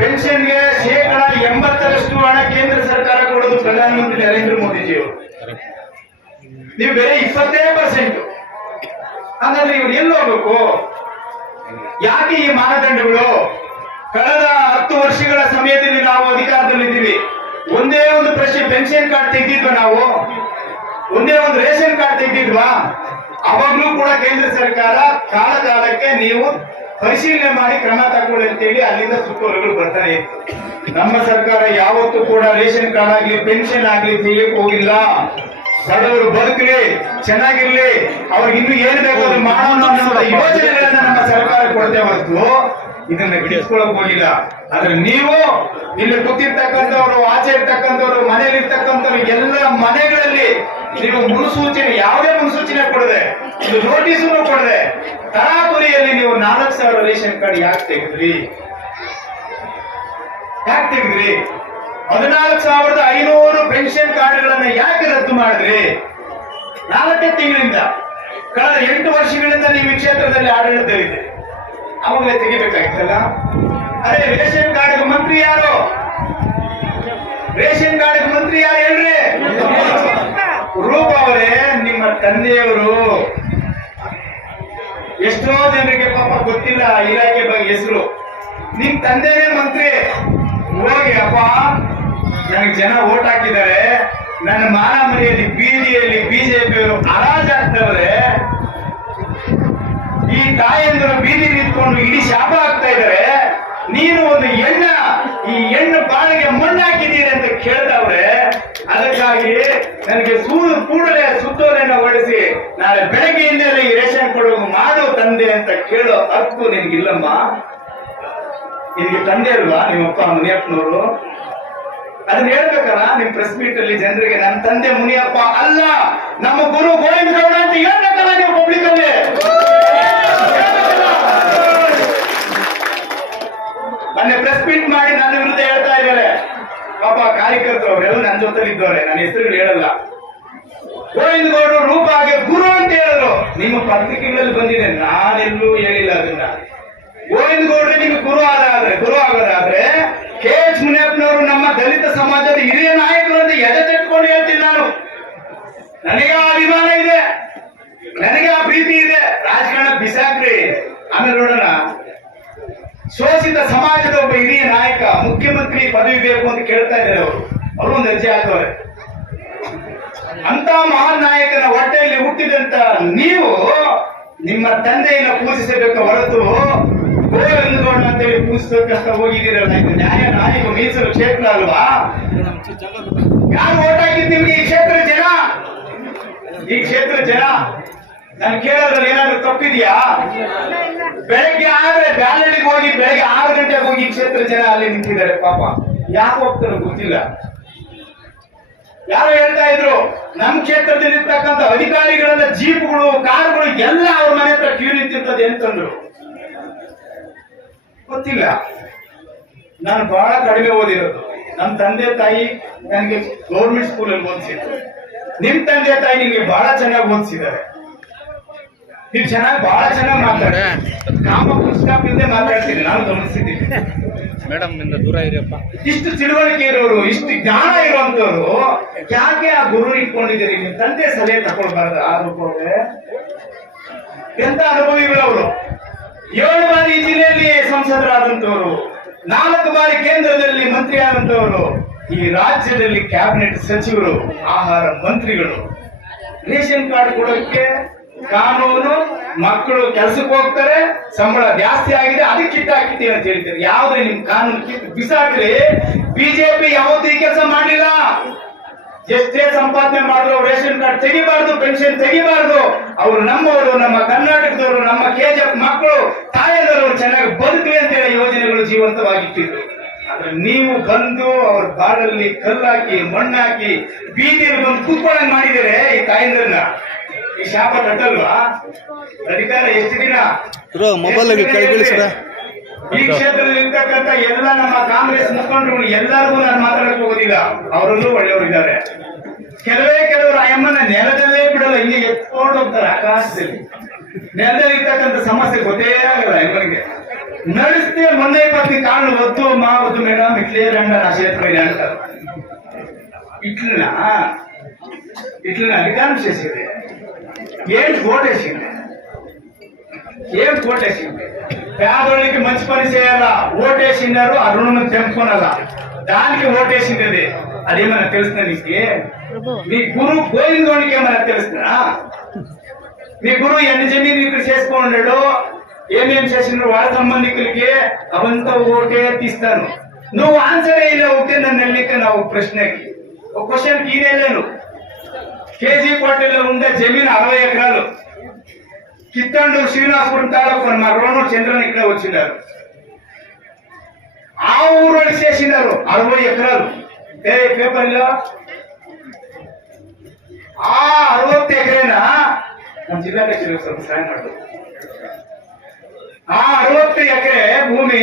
ಪೆನ್ಷನ್ಗೆ 80% ಹಣ ಕೇಂದ್ರ ಸರ್ಕಾರ ಕೊಡೋದು ಪ್ರಧಾನಮಂತ್ರಿ ನರೇಂದ್ರ ಮೋದಿಜಿಯವರು. ನೀವು ಬೇರೆ 20%. ಹಾಗಾದ್ರೆ ಇವ್ರು ಎಲ್ಲಿ ಹೋಗ್ಬೇಕು? ಯಾಕೆ ಈ ಮಾನದಂಡಗಳು? ಕಳೆದ 10 ವರ್ಷಗಳ ಸಮಯದಲ್ಲಿ ನಾವು ಅಧಿಕಾರದಲ್ಲಿದ್ದೀವಿ. ಒಂದೇ ಒಂದು ಪೆನ್ಷನ್ ಕಾರ್ಡ್ ತೆಗೆದಿದ್ವಾ? ನಾವು ಒಂದೇ ಒಂದು ರೇಷನ್ ಕಾರ್ಡ್ ತೆಗೆದಿದ್ವಾ? ಅವಾಗ್ಲೂ ಕೂಡ ಕೇಂದ್ರ ಸರ್ಕಾರ ಕಾಲಕ್ಕೆ ನೀವು ಪರಿಶೀಲನೆ ಮಾಡಿ ಕ್ರಮ ತಗೊಳ್ಳಿ ಅಂತೇಳಿ ಅಲ್ಲಿಂದ ಸುತ್ತೋಲೆಗಳು ಬರ್ತಾನೆ ಇತ್ತು. ನಮ್ಮ ಸರ್ಕಾರ ಯಾವತ್ತೂ ಕೂಡ ರೇಷನ್ ಕಾರ್ಡ್ ಆಗ್ಲಿ, ಪೆನ್ಷನ್ ಆಗ್ಲಿ ತೆಗಿಯಕ್ಕೆ ಹೋಗಿಲ್ಲ. ಬಡವರು ಬದುಕಲಿ, ಚೆನ್ನಾಗಿರ್ಲಿ, ಅವ್ರಿಗೆ ಇನ್ನು ಏನ್ ಬೇಕು ಅದು ಮಾಡೋಣ ಅನ್ನೋ ಯೋಜನೆಗಳನ್ನ ನಮ್ಮ ಸರ್ಕಾರ ಕೊಡ್ತೇ ಹೊರತು ಇದನ್ನ ಗಿಡಿಸ್ಕೊಳಕ್ ಹೋಗಿಲ್ಲ. ಆದ್ರೆ ನೀವು ಇಲ್ಲಿ ಕೂತಿರ್ತಕ್ಕಂಥವ್ರು, ಆಚೆ ಇರ್ತಕ್ಕಂಥವ್ರು, ಮನೇಲಿ ಇರ್ತಕ್ಕಂಥವ್ರು ಎಲ್ಲ ಮನೆಗಳಲ್ಲಿ ನೀವು ಮುನ್ಸೂಚನೆ, ಯಾವುದೇ ಮುನ್ಸೂಚನೆ ಕೊಡದೆ, ಇದು ನೋಟಿಸ್ ಕೊಡದೆ, ತರಾತುರಿಯಲ್ಲಿ ನೀವು 4,000 ರೇಷನ್ ಕಾರ್ಡ್ ಯಾಕೆ ತೆಗೆದ್ರಿ? ಯಾಕೆ ತೆಗೆದ್ರಿ? 14,500 ಪೆನ್ಷನ್ ಕಾರ್ಡ್ಗಳನ್ನ ಯಾಕೆ ರದ್ದು ಮಾಡಿದ್ರಿ? 4 ತಿಂಗಳಿಂದ, ಕಳೆದ 8 ವರ್ಷಗಳಿಂದ ನೀವು ಈ ಕ್ಷೇತ್ರದಲ್ಲಿ ಆಡಳಿತವಿದೆ, ಅವಾಗಲೇ ತೆಗಿಬೇಕಾಗಿತ್ತಲ್ಲ. ಅರೆ ರೇಷನ್ ಕಾರ್ಡ್ ಮಂತ್ರಿ ಯಾರು? ರೇಷನ್ ಕಾರ್ಡ್ ಮಂತ್ರಿ ಯಾರು ಹೇಳ್ರಿ? ರೂಪ ಅವರೇ, ನಿಮ್ಮ ತಂದೆಯವರು. ಎಷ್ಟೋ ಜನರಿಗೆ ಪಾಪ ಗೊತ್ತಿಲ್ಲ ಇಲಾಖೆ ಬಗ್ಗೆ ಹೆಸರು. ನಿಮ್ ತಂದೆನೇ ಮಂತ್ರಿ. ಹೋಗಿ ಅಪ್ಪ, ನನಗೆ ಜನ ಓಟ್ ಹಾಕಿದ್ದಾರೆ, ನನ್ನ ಮಾನ ಮನೆಯಲ್ಲಿ ಬೀದಿಯಲ್ಲಿ ಬಿಜೆಪಿಯವರು ಹರಾಜಾಗ್ತವ್ರೆ, ಈ ತಾಯಂದರು ಬೀದಿ ನಿಂತ್ಕೊಂಡು ಇಡೀ ಶಾಪ ಆಗ್ತಾ ಇದ್ದಾರೆ, ನೀನು ಒಂದು ಈ ಹೆಣ್ಣು ಬಾಳಿಗೆ ಮಣ್ಣಾಕಿದ್ದೀರಿ ಅಂತ ಕೇಳ್ದವ್ರೆ. ಅದಕ್ಕಾಗಿ ನನಗೆ ಕೂಡಲೇ ಸುತ್ತೋಲೆಯನ್ನು ಹೊರಡಿಸಿ ನಾಳೆ ಬೆಳಗ್ಗೆಯಿಂದಲೇ ಈ ರೇಷನ್ ಕೊಡುವ ಮಾಡು ತಂದೆ ಅಂತ ಕೇಳೋ ಹಕ್ಕು ನಿನ್ಗಿಲ್ಲಮ್ಮ. ನಿನ್ಗೆ ತಂದೆ ಅಲ್ವಾ ನಿಮ್ಮಪ್ಪ ಮುನಿಯಪ್ಪನವರು? ಅದನ್ನ ಹೇಳ್ಬೇಕಲ್ಲ ನಿಮ್ ಪ್ರೆಸ್ ಮೀಟ್ ಅಲ್ಲಿ ಜನರಿಗೆ, ನನ್ನ ತಂದೆ ಮುನಿಯಪ್ಪ ಅಲ್ಲ, ನಮ್ಮ ಗುರು ಗೋವಿಂದ ಗೌಡ ಅಂತ ಹೇಳ್ಬೇಕಲ್ಲ ನೀವು ಪಬ್ಲಿಕ್ ಅಲ್ಲಿ. ಮೊನ್ನೆ ಪ್ರೆಸ್ ಮೀಟ್ ಮಾಡಿ ನನ್ನ ವಿರುದ್ಧ ಹೇಳ್ತಾ ಇದ್ದಾರೆ ಪಾಪ ಕಾರ್ಯಕರ್ತರು, ಅವರೆಲ್ಲ ನನ್ನ ಜೊತೆ ಇದ್ದವ್ರೆ, ನನ್ನ ಹೆಸರುಗಳು ಹೇಳಲ್ಲ. ಗೋವಿಂದ ಗೌಡರು ರೂಪಾಗೆ ಗುರು ಅಂತ ಹೇಳಿದ್ರು, ನಿಮ್ಮ ಪತ್ರಿಕೆಗಳಲ್ಲಿ ಬಂದಿದೆ, ನಾನೆಲ್ಲೂ ಹೇಳಿಲ್ಲ ಅದನ್ನ. ಗೋವಿಂದ ಗೌಡ್ರೆ ನಿಮ್ಗೆ ಗುರು ಆಗೋದಾದ್ರೆ KH ಮುನಿಯಪ್ಪನವರು ನಮ್ಮ ದಲಿತ ಸಮಾಜದ ಹಿರಿಯ ನಾಯಕರು ಅಂತ ಎದೆ ತಟ್ಕೊಂಡು ಹೇಳ್ತೀನಿ ನಾನು. ನನಗೆ ಆ ಅಭಿಮಾನ ಇದೆ, ನನಗೆ ಆ ಪ್ರೀತಿ ಇದೆ. ರಾಜಕಾರಣ ಬಿಸಾಕ್ರಿ, ಆಮೇಲೆ ನೋಡೋಣ. ಶೋಷಿತ ಸಮಾಜದ ಒಬ್ಬ ಹಿರಿಯ ನಾಯಕ ಮುಖ್ಯಮಂತ್ರಿ ಪದವಿ ಬೇಕು ಅಂತ ಕೇಳ್ತಾ ಇದ್ದಾರೆ ಅವರು ಒಂದು ಅರ್ಜಿ ಹಾಕವ್ರೆ. ಅಂತ ಮಹಾನ್ ನಾಯಕನ ಹೊಟ್ಟೆಯಲ್ಲಿ ಹುಟ್ಟಿದಂತ ನೀವು ನಿಮ್ಮ ತಂದೆಯನ್ನ ಪೂಜಿಸಬೇಕು ಹೊರತು ಗೋವಿಂದ ಗೌಡ ಅಂತೇಳಿ ಪೂಜಿಸಬೇಕಂತ ಹೋಗಿದ್ದೀರಲ್ಲ, ಇದು ನ್ಯಾಯ ನಾಯಕ ಮೀಸಲು ಕ್ಷೇತ್ರ ಅಲ್ವಾ? ಯಾರು ಓಟ್ ಹಾಕಿದ್ ನಿಮ್ಗೆ ಈ ಕ್ಷೇತ್ರ ಜನ? ಈ ಕ್ಷೇತ್ರ ಜನ ನಾನು ಕೇಳೋದ್ರಲ್ಲಿ ಏನಾದ್ರು ತಪ್ಪಿದ್ಯಾ? ಬೆಳಗ್ಗೆ ಆದ್ರೆ ಬ್ಯಾಲಡಿಗೆ ಹೋಗಿ ಬೆಳಗ್ಗೆ 6 ಗಂಟೆಗೆ ಹೋಗಿ ಈ ಕ್ಷೇತ್ರ ಜನ ಅಲ್ಲಿ ನಿಂತಿದ್ದಾರೆ. ಪಾಪ ಯಾಕೆ ಹೋಗ್ತಾರೋ ಗೊತ್ತಿಲ್ಲ. ಯಾರು ಹೇಳ್ತಾ ಇದ್ರು ನಮ್ ಕ್ಷೇತ್ರದಲ್ಲಿ ಇರ್ತಕ್ಕಂಥ ಅಧಿಕಾರಿಗಳೆಲ್ಲ ಜೀಪ್ಗಳು ಕಾರುಗಳು ಎಲ್ಲ ಅವ್ರ ಮನೆ ಹತ್ರ ಕ್ಯೂ ನಿಂತಿರ್ತದೆ ಅಂತಂದ್ರು. ಗೊತ್ತಿಲ್ಲ. ನಾನು ಬಹಳ ಕಡಿಮೆ ಓದಿರೋದು. ನಮ್ಮ ತಂದೆ ತಾಯಿ ನನಗೆ ಗೌರ್ಮೆಂಟ್ ಸ್ಕೂಲಲ್ಲಿ ಓದಿಸಿದ್ರು. ನಿಮ್ ತಂದೆ ತಾಯಿ ನಿಮ್ಗೆ ಬಹಳ ಚೆನ್ನಾಗಿ ಓದಿಸಿದ್ದಾರೆ. ನೀವು ಬಹಳ ಚೆನ್ನಾಗಿ ಮಾತಾಡ, ನಾಮ ಪುಸ್ತಕ ಇಲ್ಲದೆ ಮಾತಾಡ್ತೀನಿ, ನಾನು ಗಮನಿಸಿದ್ದೀನಿ. ಮೇಡಮ್ ನಿಂದ ದೂರ ಇರಪ್ಪ. ಇಷ್ಟು ತಿಳುವಳಿಕೆ ಇರೋರು, ಇಷ್ಟು ಜ್ಞಾನ ಇರುವಂತವ್ರು ಯಾಕೆ ಆ ಗುರು ಇಟ್ಕೊಂಡಿದ್ದೀರಿ? ನಿಮ್ ತಂದೆ ಸಲಹೆ ತಗೊಳ್ಬಾರ್ದು? ಆ ರೂಪವ್ರೆ ಎಂತ ಅನುಭವಿಗಳವರು. 7 ಬಾರಿ ಜಿಲ್ಲೆಯಲ್ಲಿ ಸಂಸದರಾದಂತವರು, 4 ಬಾರಿ ಕೇಂದ್ರದಲ್ಲಿ ಮಂತ್ರಿ ಆದಂತವರು, ಈ ರಾಜ್ಯದಲ್ಲಿ ಕ್ಯಾಬಿನೆಟ್ ಸಚಿವರು, ಆಹಾರ ಮಂತ್ರಿಗಳು. ರೇಷನ್ ಕಾರ್ಡ್ ಕೊಡೋಕೆ ಕಾನೂನು, ಮಕ್ಕಳು ಕೆಲಸಕ್ಕೆ ಹೋಗ್ತಾರೆ, ಸಂಬಳ ಜಾಸ್ತಿ ಆಗಿದೆ, ಅದಕ್ಕೆ ಕಿತ್ತಾಕಿದ್ದೀವಿ ಅಂತ ಹೇಳ್ತಾರೆ. ಯಾವ್ದು ನಿಮ್ ಕಾನೂನು ಕಿತ್ತು ಬಿಸಾಕ್ರಿ. ಬಿಜೆಪಿ ಯಾವತ್ತೂ ಈ ಕೆಲಸ ಮಾಡಲಿಲ್ಲ. ಎಷ್ಟೇ ಸಂಪಾದನೆ ಮಾಡಿದ್ರು ರೇಷನ್ ಕಾರ್ಡ್ ತೆಗಿಬಾರ್ದು, ಪೆನ್ಷನ್ ತೆಗಿಬಾರ್ದು. ಅವರು ನಮ್ಮವರು, ನಮ್ಮ ಕರ್ನಾಟಕದವರು, ನಮ್ಮ KGF ಮಕ್ಕಳು ತಾಯಂದಿರವರು ಚೆನ್ನಾಗಿ ಬದುಕಲಿ ಅಂತ ಹೇಳಿ ಯೋಜನೆಗಳು ಜೀವಂತವಾಗಿಟ್ಟಿದ್ರು. ಆದ್ರೆ ನೀವು ಬಂದು ಅವ್ರ ಬಾಡಲ್ಲಿ ಕಲ್ಲಾಕಿ ಮಣ್ಣಾಕಿ ಬೀದಿಯಲ್ಲಿ ಬಂದು ಕೂತ್ಕೊಳ್ಳಂಗ್ ಮಾಡಿದರೆ ಈ ತಾಯಂದಿರನ್ನ. ಈ ಶಾಪ ತಟ್ಟಲ್ವಾ? ಅಧಿಕಾರ ಎಷ್ಟು ದಿನ? ಮೊಬೈಲ್ ಈ ಕ್ಷೇತ್ರದಲ್ಲಿ ಇರ್ತಕ್ಕಂಥ ಎಲ್ಲ ನಮ್ಮ ಕಾಂಗ್ರೆಸ್ ಮುಖಂಡರು ಎಲ್ಲರಿಗೂ ನಾನು ಮಾತಾಡಕ್ ಹೋಗೋದಿಲ್ಲ, ಅವರಲ್ಲೂ ಒಳ್ಳೆಯವರಿದ್ದಾರೆ. ಕೆಲವರು ಅಮ್ಮನ ನೆಲದಲ್ಲೇ ಬಿಡಲ್ಲ, ಹಿಂಗೆ ಎತ್ಕೊಂಡು ಹೋಗ್ತಾರೆ ಆಕಾಶದಲ್ಲಿ. ನೆಲದಲ್ಲಿ ಇರ್ತಕ್ಕಂಥ ಸಮಸ್ಯೆ ಗೊತ್ತೇ ಆಗಲ್ಲ ಅಮ್ಮನಿಗೆ. ನಡೆಸ್ತೇ ಮೊನ್ನೆ 20 ಕಾರಣ ಒದ್ದು ಮಾವದ್ದು ಮೇಡಮ್ ಇಟ್ಲೇ ರಂಗ ನಾ ಕ್ಷೇತ್ರ ಇದೆ ಅಂತ ఇట్లా అధికారం చేసేది ఏం కోటేసింది పేదోళ్ళకి మంచి పని చేయాలా, ఓటేసినారు, ఆ రుణం తెంపుకోనాలా, దానికి ఓటేసింది. అదేమన్నా తెలుస్తుందా నీకు? మీ గురువు గోవిందోనికి ఏమన్నా తెలుస్తుందా? మీ గురువు ఎన్ని జమీన్ ఇక్కడ చేసుకొని ఉన్నాడు, ఏమేమి చేసినారు వాళ్ళ సంబంధికులకి అవంతా ఓటే తీస్తాను. నువ్వు ఆన్సర్ అయ్యే ఒకటే నన్ను వెళ్ళిక నా ప్రశ్నకి ఒక క్వశ్చన్ ఈనేలేను. కేజీ కోటలో ఉండే జమీన్ 60 ఎకరాలు. కిత్తండూరు శ్రీనివాసపురం తాలూకు మా రోనూరు చంద్రన్ ఇక్కడ వచ్చినారు. ఆ ఊరు చేసినారు 60 ఎకరాలు. పేపర్లో ಆ 60 ಎಕರೆನ ನಮ್ಮ ಜಿಲ್ಲಾಧ್ಯಕ್ಷರು ಸ್ವಲ್ಪ ಸಹಾಯ ಮಾಡು. ಆ 60 ಎಕರೆ ಭೂಮಿ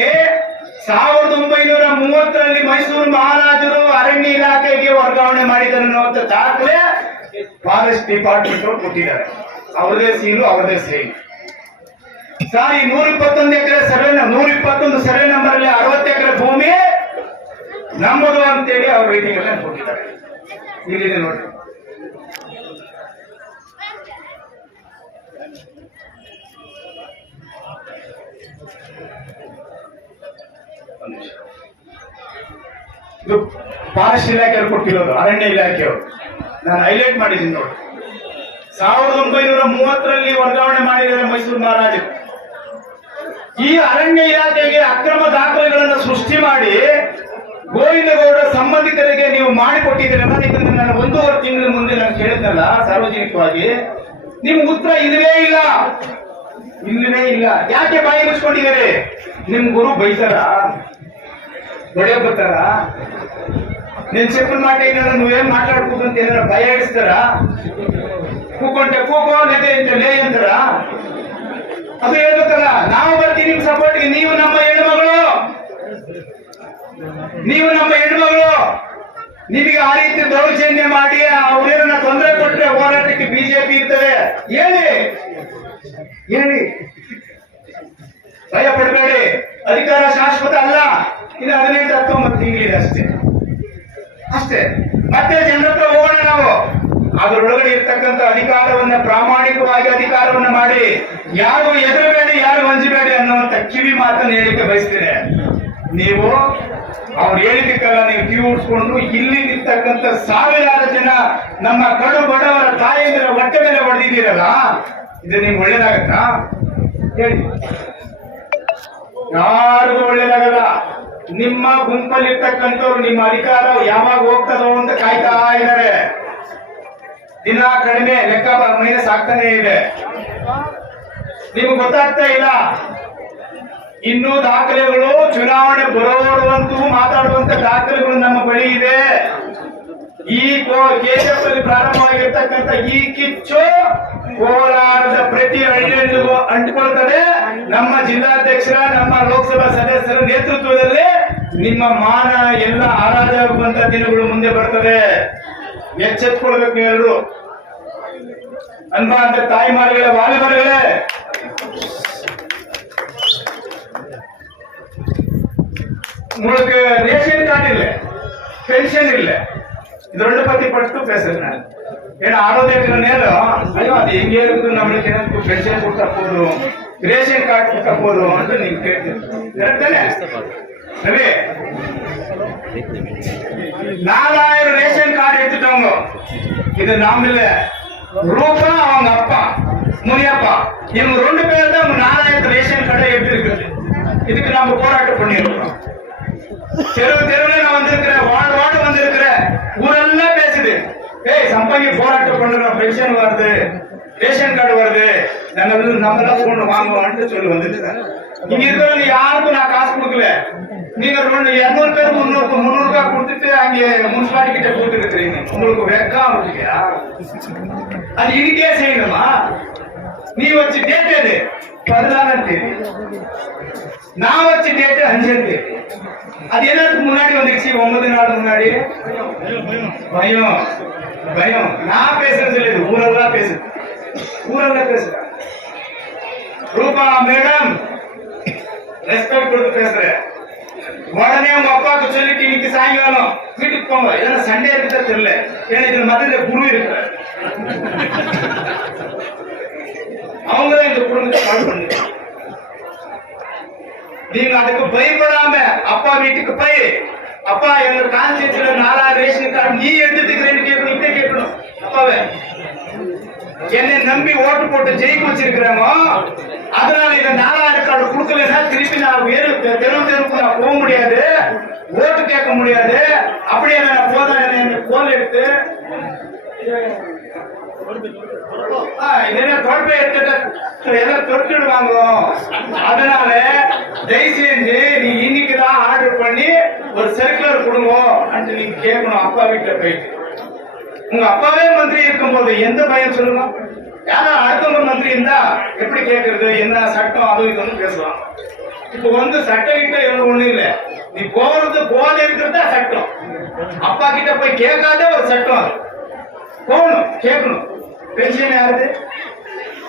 1930ರಲ್ಲಿ ಮೈಸೂರು ಮಹಾರಾಜರು ಅರಣ್ಯ ಇಲಾಖೆಗೆ ವರ್ಗಾವಣೆ ಮಾಡಿದ್ದಾರೆ ಅನ್ನುವಂಥ ದಾಖಲೆ ಫಾರೆಸ್ಟ್ ಡಿಪಾರ್ಟ್ಮೆಂಟ್ ಅವರು ಕೊಟ್ಟಿದ್ದಾರೆ. ಅವರದೇ ಸೀಲು, ಅವರದೇ ಸೈನ್. ಸರ್, ಈ 121 ಎಕರೆ ಸರ್ವೆ, 121 ಸರ್ವೆ ನಂಬರ್ ಅಲ್ಲಿ 60 ಎಕರೆ ಭೂಮಿ ನಮ್ಮದು ಅಂತೇಳಿ ಅವ್ರ ರೈಟಿಂಗ್ ಅನ್ನ ಕೊಟ್ಟಿದ್ದಾರೆ. ಇಲ್ಲಿದೆ ನೋಡಿ. ಇದು ಫಾರೆಸ್ಟ್ ಇಲಾಖೆಯವರು ಕೊಟ್ಟಿರೋದು, ಅರಣ್ಯ ಇಲಾಖೆಯವರು. ನಾನು ಹೈಲೈಟ್ ಮಾಡಿದ್ದೀನಿ ನೋಡಿ. 1930ರಲ್ಲಿ ವರ್ಗಾವಣೆ ಮಾಡಿದ್ದಾರೆ ಮೈಸೂರು ಮಹಾರಾಜರು. ಈ ಅರಣ್ಯ ಇಲಾಖೆಗೆ ಅಕ್ರಮ ದಾಖಲೆಗಳನ್ನು ಸೃಷ್ಟಿ ಮಾಡಿ ಗೋವಿಂದಗೌಡ ಸಂಬಂಧಿಕರಿಗೆ ನೀವು ಮಾಡಿಕೊಟ್ಟಿದ್ದೀರಲ್ಲ, ಇದನ್ನು ನಾನು 1.5 ತಿಂಗಳ ಮುಂದೆ ನಾನು ಕೇಳಿದ್ನಲ್ಲ ಸಾರ್ವಜನಿಕವಾಗಿ, ನಿಮ್ ಉತ್ತರ ಇಲ್ಲವೇ ಇಲ್ಲ. ಯಾಕೆ ಬಾಯಿ ಮುಚ್ಕೊಂಡಿದ್ದೀರಿ? ನಿಮ್ ಗುರು ಬೈತಾರ, ಬಡಿಯೋ ಬರ್ತಾರ, ನಿನ್ ಚೆಪ್ಪನ್ ಮಾಟ ಏನಾರ ನೀವೇನ್ ಮಾತಾಡ್ಬೋದು ಅಂತ ಏನಾರ ಭಯ ಇಡಿಸ್ತಾರ? ಕೂಕೊಂಡೆ ಕೂಕೋ ನೆದೆ ಅಂತ ಲೇ ಅಂತಾರ? ಅದು ಹೇಳ್ಬೇಕಲ್ಲ. ನಾವು ಬರ್ತೀವಿ ನಿಮ್ ಸಪೋರ್ಟ್ಗೆ. ನೀವು ನಮ್ಮ ಹೆಣ್ಮಗಳು, ನಿಮಗೆ ಆ ರೀತಿ ದೌರ್ಜನ್ಯ ಮಾಡಿ ಅವ್ರೇನ ತೊಂದರೆ ಕೊಟ್ಟರೆ ಹೋರಾಟಕ್ಕೆ ಬಿಜೆಪಿ ಇರ್ತದೆ. ಹೇಳಿ, ಭಯ ಪಡಬೇಡಿ. ಅಧಿಕಾರ ಶಾಶ್ವತ ಅಲ್ಲ. ಇದು 18-19 ತಿಂಗಳಿದೆ ಅಷ್ಟೇ. ಮತ್ತೆ ಜನರ ಹತ್ರ ಹೋಗೋಣ ನಾವು. ಅದರೊಳಗಡೆ ಇರ್ತಕ್ಕಂಥ ಅಧಿಕಾರವನ್ನ ಪ್ರಾಮಾಣಿಕವಾಗಿ ಅಧಿಕಾರವನ್ನ ಮಾಡಿ, ಯಾರು ಎದುರಬೇಡಿ, ಯಾರು ವಂಚಬೇಡಿ ಅನ್ನುವಂತ ಕಿವಿ ಮಾತನ್ನು ಹೇಳಿಕೆ ಬಯಸ್ತೇನೆ. ನೀವು ಅವ್ರು ಹೇಳಿದ್ದಕ್ಕೆಲ್ಲ ನೀವು ಕಿವಿ ಉಡ್ಸ್ಕೊಂಡು ಇಲ್ಲಿ ನಿಂತಕ್ಕಂಥ ಸಾವಿರಾರು ಜನ ನಮ್ಮ ಕಡು ಬಡವರ ತಾಯಿಯಂದಿರ ಹೊಟ್ಟೆ ಮೇಲೆ ಹೊಡೆದಿದ್ದೀರಲ್ಲ, ಇದು ನಿಮ್ಗೆ ಒಳ್ಳೇದಾಗತ್ತಾ? ಹೇಳಿ. ಯಾರಿಗೂ ಒಳ್ಳೇದಾಗಲ್ಲ. ನಿಮ್ಮ ಗುಂಪಲ್ಲಿರ್ತಕ್ಕಂಥವ್ರು ನಿಮ್ಮ ಅಧಿಕಾರ ಯಾವಾಗ ಹೋಗ್ತದೋ ಅಂತ ಕಾಯ್ತಾ ಇದ್ದಾರೆ. ದಿನ ಕಡಿಮೆ ಲೆಕ್ಕ ಮೈನಸ್ ಆಗ್ತಾನೆ ಇದೆ. ನಿಮ್ಗೆ ಗೊತ್ತಾಗ್ತಾ ಇಲ್ಲ. ಇನ್ನೂ ದಾಖಲೆಗಳು, ಚುನಾವಣೆ ಬರೋಡುವಂತೂ ಮಾತಾಡುವಂತ ದಾಖಲೆಗಳು ನಮ್ಮ ಬಳಿ ಇದೆ. ಈ ಕೆಜಿಎಫ್ ಅಲ್ಲಿ ಪ್ರಾರಂಭವಾಗಿರ್ತಕ್ಕಂಥ ಈ ಕಿಚ್ಚು ಕೋಲಾರದ ಪ್ರತಿ ಹಳ್ಳಿಯಲ್ಲಿಗೂ ಅಂಟಿಕೊಳ್ತದೆ. ನಮ್ಮ ಜಿಲ್ಲಾಧ್ಯಕ್ಷರ, ನಮ್ಮ ಲೋಕಸಭಾ ಸದಸ್ಯರ ನೇತೃತ್ವದಲ್ಲಿ ನಿಮ್ಮ ಮಾನ ಎಲ್ಲ ಹರಾಜಾಗುವಂತ ದಿನಗಳು ಮುಂದೆ ಬರ್ತದೆ. ಎಚ್ಚೆತ್ಕೊಳ್ಬೇಕು ನೀವೆಲ್ಲರೂ. ಅನ್ಬಾ ಅಂತ ತಾಯಿಮಾರಿಗಳ ವಾಲಿಬಾರ್ಗಳೇ, உங்களுக்கு ரேஷன் கார்டு இல்ல, பென்ஷன் இல்ல, இது ரெண்டு பத்தி பட்டு பேசுறேன். ஏன்னா 60 ஏக்கர் நேரம் ஐயோ அது எங்க இருக்குது, நம்மளுக்கு எனக்கு பென்ஷன் கொடுத்தா போதும், ரேஷன் கார்டு கொடுத்தா போதும் ಅಂತ நீங்க கேட்டு கரெக்டானே? சரி, 4000 ரேஷன் கார்டு எடுத்துட்டாங்க. இது நாம இல்ல, ரூபா அவங்க அப்பா முனியப்பா, இவங்க 2 பேர் தான் 4000 ரேஷன் கார்டை எடுத்து இருக்குது. இதுக்கு நாம போராட்டம் பண்ணிருக்கோம். தெருவுல நான் வந்திருக்கிறேன், வார்டு வந்திருக்கிறேன், ஊரெல்லாம் பேசுது. சம்பங்கி போராட்டம் பண்றோம், பென்ஷன் வருது, ரேஷன் கார்டு வருது, நம்ம தான் போன் வாங்குவோம்னு சொல்லி வந்துருக்கேன். இங்க இருக்கிறவங்க யாருக்கும் நான் காசு கொடுக்கல. நீங்க 200 பேர் 300 ரூபாய் கொடுத்துட்டு அங்கே முனிசிபாலிட்டி கிட்ட கொடுத்துட்டு இருக்கிறீங்க. உங்களுக்கு வெக்கம் இல்லையா? அது இதுக்கே செய்யணுமா? நீ வச்சு டேட் எது? 14ஆம் தேதி. நான் வச்ச டேட் 5ஆம் தேதி. அது என்னதுக்கு முன்னாடி வந்துருச்சு? 9 நாள் முன்னாடி. பயம். நான் பேசுறது இல்லை, ஊரெல்லாம் பேசுது. பேசுறேன். ரூபா மேடம், ரெஸ்பெக்ட் கொடுத்து பேசுறேன். உடனே உங்க அப்பாவுக்கு சொல்லிட்டு இன்னைக்கு சாயங்காலம் வீட்டுக்கு போங்க. ஏன்னா சண்டே இருக்குதா தெரியல, ஏன்னா இதுல மதுரை குரு இருக்கிற அவங்கதான் இந்த குடும்பத்தை கால் பண்ணுங்க. நீங்க அதுக்கு பயப்படாம அப்பா வீட்டுக்கு போய், அப்பா எங்க கான்ஸ்டியூன்சில 4000 ரேஷன் கார்டு நீ எடுத்துக்கிறேன்னு கேட்கணும். இப்ப கேட்கணும். அப்பாவே என்னை நம்பி ஓட்டு போட்டு ஜெயிக்க வச்சிருக்கிறாங்க, அதனால இந்த 4000 கார்டு கொடுக்கலன்னா திருப்பி நான் தெருவுக்கு நான் போக முடியாது, ஓட்டு கேட்க முடியாது. அப்படியே நான் போதான் போன் எடுத்து தொடர்பை எடுத்து தொட்டுடுவாங்க. அதனால தயவு செஞ்சு நீ இன்னைக்குதான் ஆர்டர் பண்ணி ஒரு சர்க்குலர் கொடுங்க அப்படின்னு நீங்க கேட்கணும். அப்பா வீட்டுல போயிட்டு உங்க அப்பாவே மந்திரி இருக்கும் போது எந்த பயம் சொல்லுங்க? யாரா அடுத்தவங்க மந்திரி இருந்தா எப்படி கேட்கறது? என்ன சட்டம் அது இதுன்னு பேசுவாங்க. இப்ப வந்து சட்டம் கிட்ட எதுவும் ஒண்ணு இல்ல. நீ போல இருக்கிறதா சட்டம். அப்பா கிட்ட போய் கேட்காத ஒரு சட்டம். போகணும், கேட்கணும். பென்ஷன் யாருது?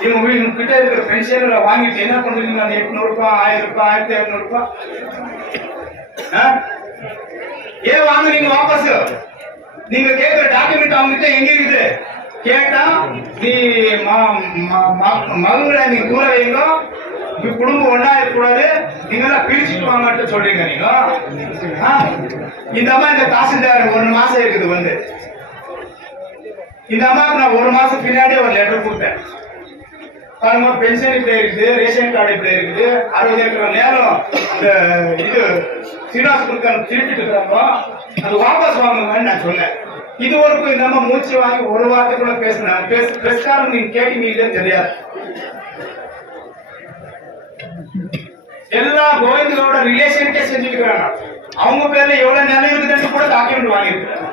இவங்க கிட்ட இருக்கிற பென்ஷன் வாங்கிட்டு என்ன பண்றீங்க? 800 ரூபாய், 1000 ரூபாய், 1200 ரூபாய் ஏன் வாங்குறீங்க வாபஸ்? நீங்க கேட்கிற டாக்குமெண்ட் அவங்க கிட்ட எங்க இருக்குது? கேட்டா நீ மகங்களை நீங்க தூர வைங்க, குடும்பம் ஒன்னா இருக்கக்கூடாது, நீங்க எல்லாம் பிரிச்சுட்டு வாங்கன்னு சொல்றீங்க. நீங்க இந்த அம்மா இந்த தாசில்தார் 1 மாசம் இருக்குது வந்து, இந்த அம்மாவுக்கு நான் 1 மாசம் பின்னாடியே ஒரு லெட்டர் கொடுத்தேன். பாருங்க, பென்ஷன் இப்படி இருக்குது, ரேஷன் கார்டு இப்படி இருக்குது, 60 ஏக்கர் நேரம் அந்த இது சீனிவாஸ் கொடுக்க திருப்பிட்டு இருக்கிறாங்க, அது வாபஸ் வாங்குங்கன்னு நான் சொன்னேன். இது வரைக்கும் இந்த அம்மா மூச்சு வாங்கி 1 வாரத்துக்குள்ள பேசினேன். பேசுறாங்க, நீங்க கேட்டீங்கன்னு தெரியாது. எல்லா கோவிந்தோட ரிலேஷனுக்கே செஞ்சுட்டு இருக்காங்க. அவங்க பேர்ல எவ்வளவு நிலம் இருக்குதுன்னு கூட டாக்குமெண்ட் வாங்கியிருக்கிறாங்க.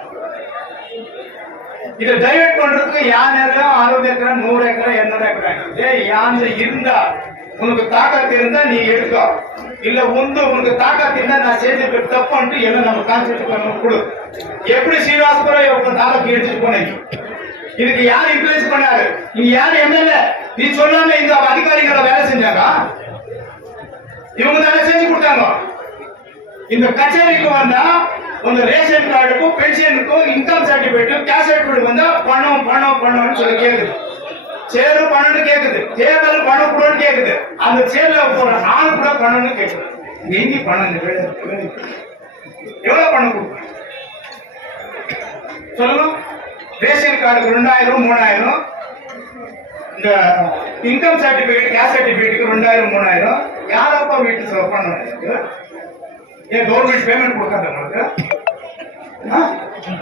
இதை டைவர்ட் பண்றதுக்கு யார் நேரம் 60 ஏக்கர், 100 ஏக்கர், 200 ஏக்கர் யாரு இருந்தா உனக்கு தாக்கத்து இருந்தா நீ எடுக்கோ, இல்ல உனக்கு தாக்கத்து இருந்தா நான் செய்து தப்புன்ட்டு எல்லாம் நம்ம கான்செப்ட் கொடு. எப்படி ஸ்ரீனிவாசபுரம் தாக்கத்து எடுத்துட்டு போனீங்க? இதுக்கு யார் இன்ஃபுளுன்ஸ் பண்ணாரு? நீங்க யாரு எம்எல்ஏ? நீ சொல்லாம இந்த அதிகாரிகளை வேலை செஞ்சாங்க, இவங்க தானே செஞ்சு கொடுத்தாங்க. இந்த கச்சேரிக்கு வந்தா உங்க ரேஷன் கார்டுக்கும் பென்ஷனுக்கும் இன்கம் சர்டிபிகேட் கேஷ் சர்டிபிகேட் வந்தா பணம் பணம் பணம்னு சொல்லி கேக்குது. சேரு பணம்னு கேக்குது, தேர்தல் பணம் கூட கேக்குது, அந்த சேர்ல போற ஆள் கூட பணம்னு கேக்குது. எங்க பணம்? எவ்வளவு பணம் கொடுக்கணும் சொல்லுங்க. ரேஷன் கார்டுக்கு 2000, 3000, இந்த இன்கம் சர்டிபிகேட் கேஷ் சர்டிபிகேட்டுக்கு 2000, 3000 யாரப்பா வீட்டு செலவு பண்ண? ஏன் கவர்மெண்ட் பேமெண்ட் கொடுக்காத உங்களுக்கு?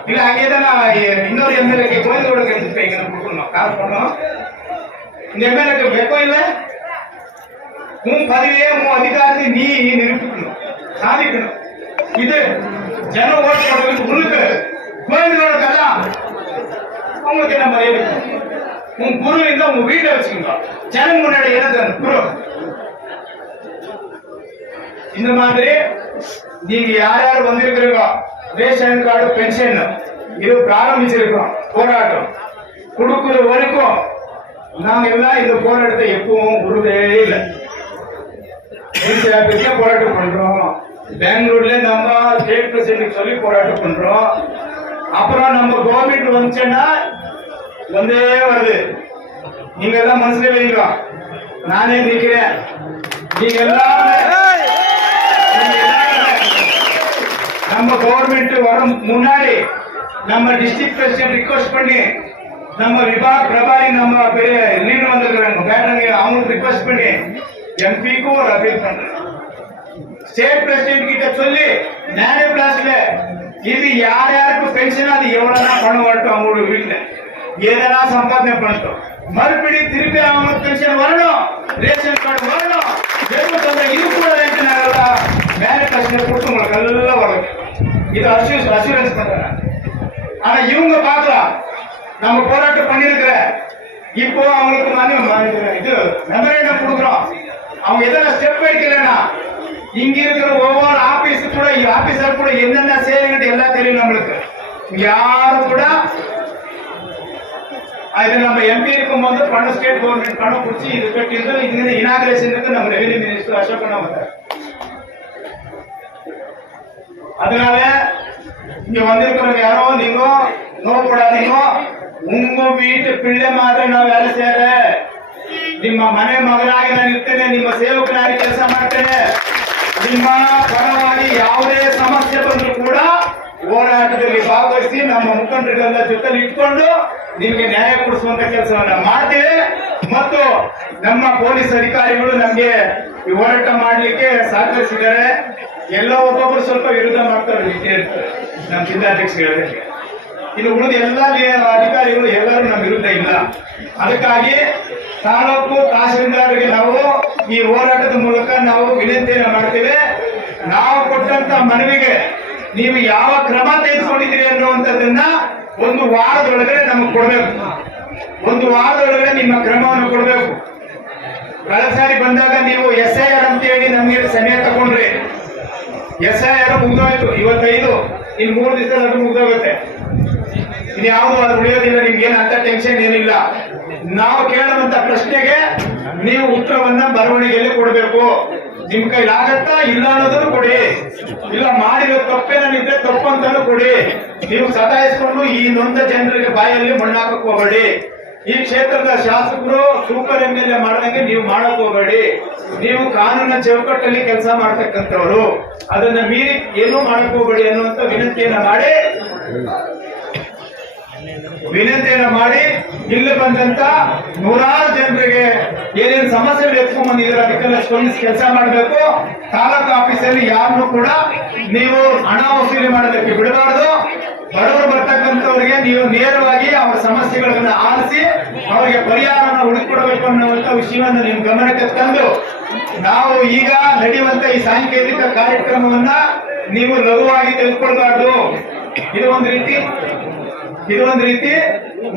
இல்ல அங்கேதான் இன்னொரு எம்எல்ஏ கோயிலோட எடுத்துப்பீங்க கொடுக்கணும், காசு பண்ணணும். இந்த எம்எல்ஏக்கு வெப்பம் இல்ல, உன் பதவியே உன் அதிகாரத்தை நீ நிரூபிக்கணும், சாதிக்கணும். இது ஜன ஓட்டு போடுறது உனக்கு கோயிலோட கதா. அவங்களுக்கு என்ன மரியாதை? உன் குரு இருந்தா உங்க வீட்டை வச்சுக்கோங்க, ஜனங்க முன்னாடி என்ன குரு. இந்த மாதிரி நீங்க யார் யார் வந்திருக்கிறீங்க, ரேஷன் கார்டு பென்ஷன் இது பிராரம்பிச்சிருக்கோம் போராட்டம் கொடுக்கிற வரைக்கும் நாங்க எல்லாம் இந்த போராட்டத்தை எப்பவும் உருவே இல்லை. போராட்டம் பண்றோம், பெங்களூர்ல நம்ம ஸ்டேட் பிரசிடென்ட் சொல்லி போராட்டம் பண்றோம். அப்புறம் நம்ம கவர்மெண்ட் வந்துச்சுன்னா வந்தே வருது. நீங்க எல்லாம் மனசுல வைங்க, நானே நிக்கிறேன். நீங்க எல்லாம் நம்ம கவர்மெண்ட் வரும் முன்னாடி நம்ம டிஸ்ட்ரிக்ட் பிரசிடென்ட் ரிக்வெஸ்ட் பண்ணி, நம்ம விபாக் பிரபாரி நம்ம பெரிய லீடர் வந்திருக்கிறாங்க பேட்டங்க, அவங்களுக்கு ரிக்வெஸ்ட் பண்ணி எம்பிக்கும் ஒரு அப்பீல் பண்றேன். ஸ்டேட் பிரசிடென்ட் கிட்ட சொல்லி நானே பிளாஸ்ல இது யார் யாருக்கு பென்ஷன் அது எவ்வளவு பணம் வரட்டும், அவங்களோட வீட்டுல எதனா சம்பாதனை பண்ணட்டும், மறுபடி திருப்பி அவங்களுக்கு பென்ஷன் வரணும், ரேஷன் கார்டு வரணும், இது கூட வேற பிரச்சனை கொடுத்து உங்களுக்கு எல்லாம் வரும். இது அசூரன்ஸ் பண்றாங்க. ஆனா இவங்க பாக்கலாம் நம்ம போராட்டம் பண்ணிருக்கிற இப்போ அவங்களுக்கு இது மெமரேண்டம் கொடுக்குறோம். அவங்க எதனா ஸ்டெப் எடுக்கலன்னா இங்க இருக்கிற ஒவ்வொரு ஆபீஸ் கூட ஆபீசர் கூட என்னென்ன செய்யுங்க எல்லாம் தெரியும் நம்மளுக்கு. யாரும் கூட இது நம்ம எம்பி இருக்கும் போது பணம் ஸ்டேட் கவர்மெண்ட் பணம் குடிச்சு இது கட்டியிருந்தோம். இங்க இனாகிரேஷனுக்கு நம்ம ரெவென்யூ மினிஸ்டர் அசோக் வந்தார். அதனால இங்க வந்திருக்கிறவங்க யாரோ நீங்க நோக்கப்படாதீங்க. உங்க வீட்டு பிள்ளை மாதிரி ನಾವು வேலை செய்யறேன், ನಿಮ್ಮ ಮನೆ ಮಗನಾಗಿ ನಾನು ಇರ್ತೇನೆ, ನಿಮ್ಮ ಸೇವಕನಾಗಿ ಕೆಲಸ ಮಾಡ್ತೇನೆ. ನಿಮ್ಮ ಪರವಾಗಿ ಯಾವುದೇ ಸಮಸ್ಯೆ ಬಂದರೂ ಕೂಡ ಹೋರಾಟದಲ್ಲಿ ಭಾಗವಹಿಸಿ ನಮ್ಮ ಮುಖಂಡರಿಗೆಲ್ಲ ಜೊತೆಲಿ ಇಟ್ಕೊಂಡು ನಿಮಗೆ ನ್ಯಾಯ ಕೊಡಿಸುವಂತ ಕೆಲಸವನ್ನ ಮಾಡ್ತೇವೆ. ಮತ್ತು ನಮ್ಮ ಪೊಲೀಸ್ ಅಧಿಕಾರಿಗಳು ನಮಗೆ ಈ ಹೋರಾಟ ಮಾಡಲಿಕ್ಕೆ ಸಹಕರಿಸಿದ್ದಾರೆ. ಎಲ್ಲ ಒಬ್ಬೊಬ್ಬರು ಸ್ವಲ್ಪ ವಿರೋಧ ಮಾಡ್ತಾರೆ, ನಮ್ಮ ಜಿಲ್ಲಾಧ್ಯಕ್ಷ ಹೇಳಿದ್ರೆ. ಇನ್ನು ಉಳಿದ ಎಲ್ಲ ಅಧಿಕಾರಿಗಳು ಎಲ್ಲರೂ ನಮ್ಮ ವಿರುದ್ಧ ಇಲ್ಲ. ಅದಕ್ಕಾಗಿ ತಾಲೂಕು ತಹಶೀಲ್ದಾರ್ಗೆ ನಾವು ಈ ಹೋರಾಟದ ಮೂಲಕ ನಾವು ವಿನಂತಿಯನ್ನು ಮಾಡ್ತೇವೆ. ನಾವು ಕೊಟ್ಟಂತ ಮನವಿಗೆ ನೀವು ಯಾವ ಕ್ರಮ ತೆಗೆದುಕೊಂಡಿದ್ದೀರಿ ಅನ್ನುವಂಥದ್ದನ್ನ ಒಂದು ವಾರದೊಳಗಡೆ ನಮಗೆ ಕೊಡಬೇಕು. ಒಂದು ವಾರದೊಳಗಡೆ ನಿಮ್ಮ ಕ್ರಮವನ್ನು ಕೊಡಬೇಕು. ಕಳೆದ ಸಾರಿ ಬಂದಾಗ ನೀವು SIR ಅಂತ ಹೇಳಿ ನಮ್ಗೆ ಸಮಯ ತಗೊಂಡ್ರಿ. SIR ಮುಗ್ದೋಯ್ತು, ಇವತ್ತೈದು, ಇನ್ 3 ದಿವಸದಲ್ಲಿ ಅದು ಮುಗ್ದೋಗುತ್ತೆ. ಇನ್ಯಾವುದು ಅದು ಉಳಿಯೋದಿಲ್ಲ. ನಿಮ್ಗೆ ಏನ್ ಅಂತ ಟೆನ್ಷನ್ ಏನಿಲ್ಲ. ನಾವು ಕೇಳುವಂತ ಪ್ರಶ್ನೆಗೆ ನೀವು ಉತ್ತರವನ್ನ ಬರವಣಿಗೆಯಲ್ಲಿ ಕೊಡ್ಬೇಕು. ನಿಮ್ ಕೈಲಾಗತ್ತಾ ಇಲ್ಲ ಅನ್ನೋದನ್ನು ಕೊಡಿ. ಇಲ್ಲ ಮಾಡಿರೋ ತಪ್ಪೇನಿದ್ರೆ ತಪ್ಪು ಅಂತಾನು ಕೊಡಿ. ನೀವು ಸತಾಯಿಸ್ಕೊಂಡು ಈ ನೊಂದ ಜನರಿಗೆ ಬಾಯಲ್ಲಿ ಮಣ್ಣಾಕಕ್ ಹೋಗಬೇಡಿ. ಈ ಕ್ಷೇತ್ರದ ಶಾಸಕರು ಸೂಪರ್ MLA ಮಾಡದಂಗೆ ನೀವು ಮಾಡಕ್ ಹೋಗಬೇಡಿ. ನೀವು ಕಾನೂನಿನ ಚೌಕಟ್ಟಲ್ಲಿ ಕೆಲಸ ಮಾಡ್ತಕ್ಕಂಥವ್ರು, ಅದನ್ನ ಮೀರಿ ಏನೂ ಮಾಡಕ್ ಹೋಗಬೇಡಿ ಅನ್ನುವಂತ ವಿನಂತಿಯನ್ನ ಮಾಡಿ ಇಲ್ಲಿ ಬಂದಂತ ನೂರಾರು ಜನರಿಗೆ ಏನೇನು ಸಮಸ್ಯೆಗಳು ಎತ್ಕೊಂಡ್ ಬಂದಿದ್ರೆ ಅದಕ್ಕೆಲ್ಲ ಸ್ಪಂದಿಸಿ ಕೆಲಸ ಮಾಡಬೇಕು. ತಾಲೂಕು ಆಫೀಸಲ್ಲಿ ಯಾರನ್ನು ಕೂಡ ನೀವು ಹಣ ವಸೂಲಿ ಮಾಡೋದಕ್ಕೆ ಬಿಡಬಾರ್ದು. ಬಡವರು ಬರ್ತಕ್ಕಂಥವ್ರಿಗೆ ನೀವು ನೇರವಾಗಿ ಅವರ ಸಮಸ್ಯೆಗಳನ್ನ ಆಲಿಸಿ ಅವರಿಗೆ ಪರಿಹಾರವನ್ನು ಹುಡುಕಿಕೊಡಬೇಕು ಅನ್ನುವಂತ ವಿಷಯವನ್ನು ನಿಮ್ಮ ಗಮನಕ್ಕೆ ತಂದು ನಾವು ಈಗ ನಡೆಯುವಂತ ಈ ಸಾಂಕೇತಿಕ ಕಾರ್ಯಕ್ರಮವನ್ನ ನೀವು ಲಘುವಾಗಿ ತೆಗೆದುಕೊಳ್ಬಾರ್ದು. ಇದು ಒಂದು ರೀತಿ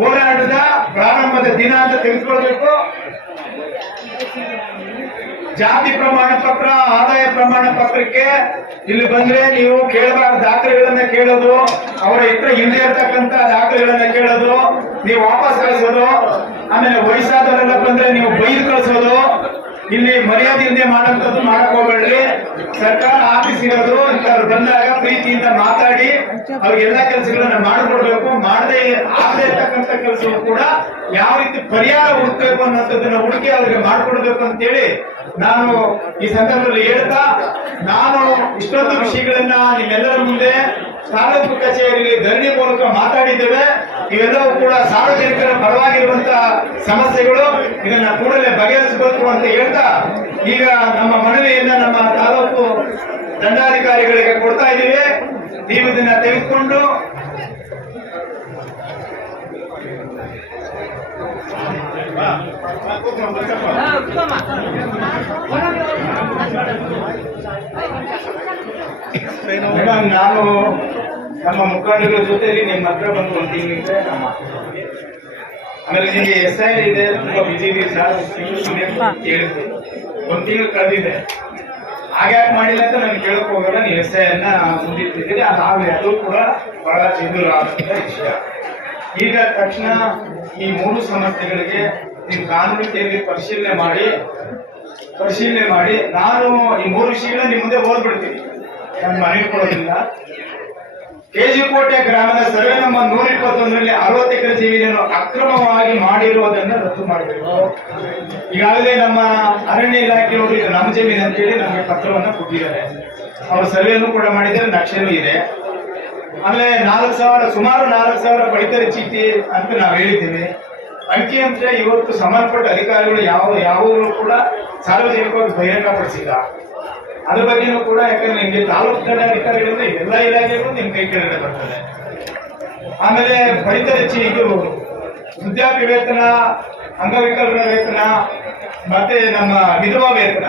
ಹೋರಾಟದ ಪ್ರಾರಂಭದ ದಿನ ಅಂತ ತೆಗೆದುಕೊಳ್ಬೇಕು. ಜಾತಿ ಪ್ರಮಾಣ ಪತ್ರ, ಆದಾಯ ಪ್ರಮಾಣ ಪತ್ರಕ್ಕೆ ಇಲ್ಲಿ ಬಂದ್ರೆ ನೀವು ಕೇಳಬಾರ್ದ ದಾಖಲೆಗಳನ್ನ ಕೇಳೋದು, ಅವರ ಹತ್ರ ಹಿಂದೆ ಇರ್ತಕ್ಕಂತ ದಾಖಲೆಗಳನ್ನ ಕೇಳೋದು, ನೀವು ವಾಪಸ್ ಕಳಿಸೋದು, ಆಮೇಲೆ ವಯಸ್ಸಾದವರೆಲ್ಲ ಬಂದ್ರೆ ನೀವು ಬೈದು ಕಳಿಸೋದು, ಇಲ್ಲಿ ಮರ್ಯಾದೆಯಿಂದ ಮಾಡುವಂಥದ್ದು ಮಾಡಕ್ ಹೋಗ್ಬೇಡ್ರಿ. ಸರ್ಕಾರ ಆಫೀಸ್ ಇರೋದು ಇಂಥವ್ರು ಬಂದಾಗ ಪ್ರೀತಿಯಿಂದ ಮಾತಾಡಿ ಅವ್ರಿಗೆಲ್ಲ ಕೆಲಸಗಳನ್ನ ಮಾಡಿಕೊಡ್ಬೇಕು. ಆಗದೆ ಇರ್ತಕ್ಕಂಥ ಕೆಲಸವು ಕೂಡ ಯಾವ ರೀತಿ ಪರಿಹಾರ ಹುಡುಕ್ಬೇಕು ಅನ್ನೋದನ್ನ ಹುಡುಕಿ ಅವ್ರಿಗೆ ಮಾಡ್ಕೊಡ್ಬೇಕು ಅಂತೇಳಿ ನಾನು ಈ ಸಂದರ್ಭದಲ್ಲಿ ಹೇಳ್ತಾ, ನಾನು ಇಷ್ಟೊಂದು ವಿಷಯಗಳನ್ನ ನಿಮ್ಮೆಲ್ಲರ ಮುಂದೆ ತಾಲೂಕು ಕಚೇರಿಯಲ್ಲಿ ಧರಣಿ ಮೂಲಕ ಮಾತಾಡಿದ್ದೇವೆ. ಇವೆಲ್ಲವೂ ಕೂಡ ಸಾರ್ವಜನಿಕರ ಪರವಾಗಿರುವಂತಹ ಸಮಸ್ಯೆಗಳು. ಇದನ್ನ ಕೂಡಲೇ ಬಗೆಹರಿಸಬೇಕು ಅಂತ ಹೇಳ್ತಾ, ಈಗ ನಮ್ಮ ಮನವಿಯನ್ನ ನಮ್ಮ ತಾಲೂಕು ದಂಡಾಧಿಕಾರಿಗಳಿಗೆ ಕೊಡ್ತಾ ಇದ್ದೀವಿ. ನೀವು ಇದನ್ನ ತೆಗೆದುಕೊಂಡು ಮೇಡಮ್, ನಾನು ನಮ್ಮ ಮುಖಂಡರ ಜೊತೆಲಿ ನಿಮ್ಮ ಹತ್ರ ಬಂದು ಒಂದು ತಿಂಗಳಿಂದ ಆಮೇಲೆ ನಿಮಗೆ SIR ಇದೆ, ತುಂಬಾ ಬಿಜಿ ಹೇಳಿದ್ವಿ. ಒಂದು ತಿಂಗಳು ಕಳೆದಿದೆ. ಹಾಗ್ಯಾಕೆ ಮಾಡಿಲ್ಲ ಅಂತ ನಾನು ಕೇಳಕ್ ಹೋಗಲ್ಲ. ನೀವು SIR ಮುಂದಿಟ್ಟಿದ್ದೀರಿ, ಅದು ಕೂಡ ಬಹಳ ಎದುರಾದಂತ ವಿಷಯ. ಈಗ ತಕ್ಷಣ ಈ 3 ಸಮಸ್ಯೆಗಳಿಗೆ ನೀವು ಕಾನೂನು ಪರಿಶೀಲನೆ ಮಾಡಿ ನಾನು ಈ 3 ವಿಷಯಗಳನ್ನ ನಿಮ್ಮ ಮುಂದೆ ಓದ್ಬಿಡ್ತೀನಿ. ನಾನು ಮನವಿ ಕೊಡೋದಿಲ್ಲ. KG ಕೋಟೆ ಗ್ರಾಮದ ಸರ್ವೆ ನಂಬರ್ 121ರಲ್ಲಿ 60 ಎಕರೆ ಜಮೀನನ್ನು ಅಕ್ರಮವಾಗಿ ಮಾಡಿರುವುದನ್ನು ರದ್ದು ಮಾಡಬೇಕು. ಈಗಾಗಲೇ ನಮ್ಮ ಅರಣ್ಯ ಇಲಾಖೆಯವರು ಇದು ನಮ್ಮ ಜಮೀನು ಅಂತೇಳಿ ನಮಗೆ ಪತ್ರವನ್ನು ಕೊಟ್ಟಿದ್ದಾರೆ. ಅವರು ಸರ್ವೆಯನ್ನು ಕೂಡ ಮಾಡಿದ್ದಾರೆ, ನಕ್ಷೆನೂ ಇದೆ. ಆಮೇಲೆ ಸುಮಾರು 4,000 ಪಡಿತರ ಚೀಟಿ ಅಂತ ನಾವು ಹೇಳಿದ್ದೀವಿ. ಅಂಕಿಅಂಶ ಇವತ್ತು ಸಂಬಂಧಪಟ್ಟ ಅಧಿಕಾರಿಗಳು ಯಾವಾಗಲೂ ಕೂಡ ಸಾರ್ವಜನಿಕವಾಗಿ ಬಹಿರಂಗಪಡಿಸಿಲ್ಲ. ಅದ್ರ ಬಗ್ಗೆನೂ ಕೂಡ, ಯಾಕಂದ್ರೆ ನಿಮ್ಗೆ ತಾಲೂಕು ದಂಡಾಧಿಕಾರಿಗಳಿಂದ ಎಲ್ಲ ಇಲಾಖೆಗಳು ನಿಮ್ ಕೈ ಕೆಳಗಡೆ ಬರ್ತದೆ. ಆಮೇಲೆ ಪಡಿತರ ಇದು ವೃದ್ಧಾಪ್ಯ ವೇತನ, ಅಂಗವಿಕಲರ ವೇತನ, ಮತ್ತೆ ನಮ್ಮ ವಿಧವಾ ವೇತನ,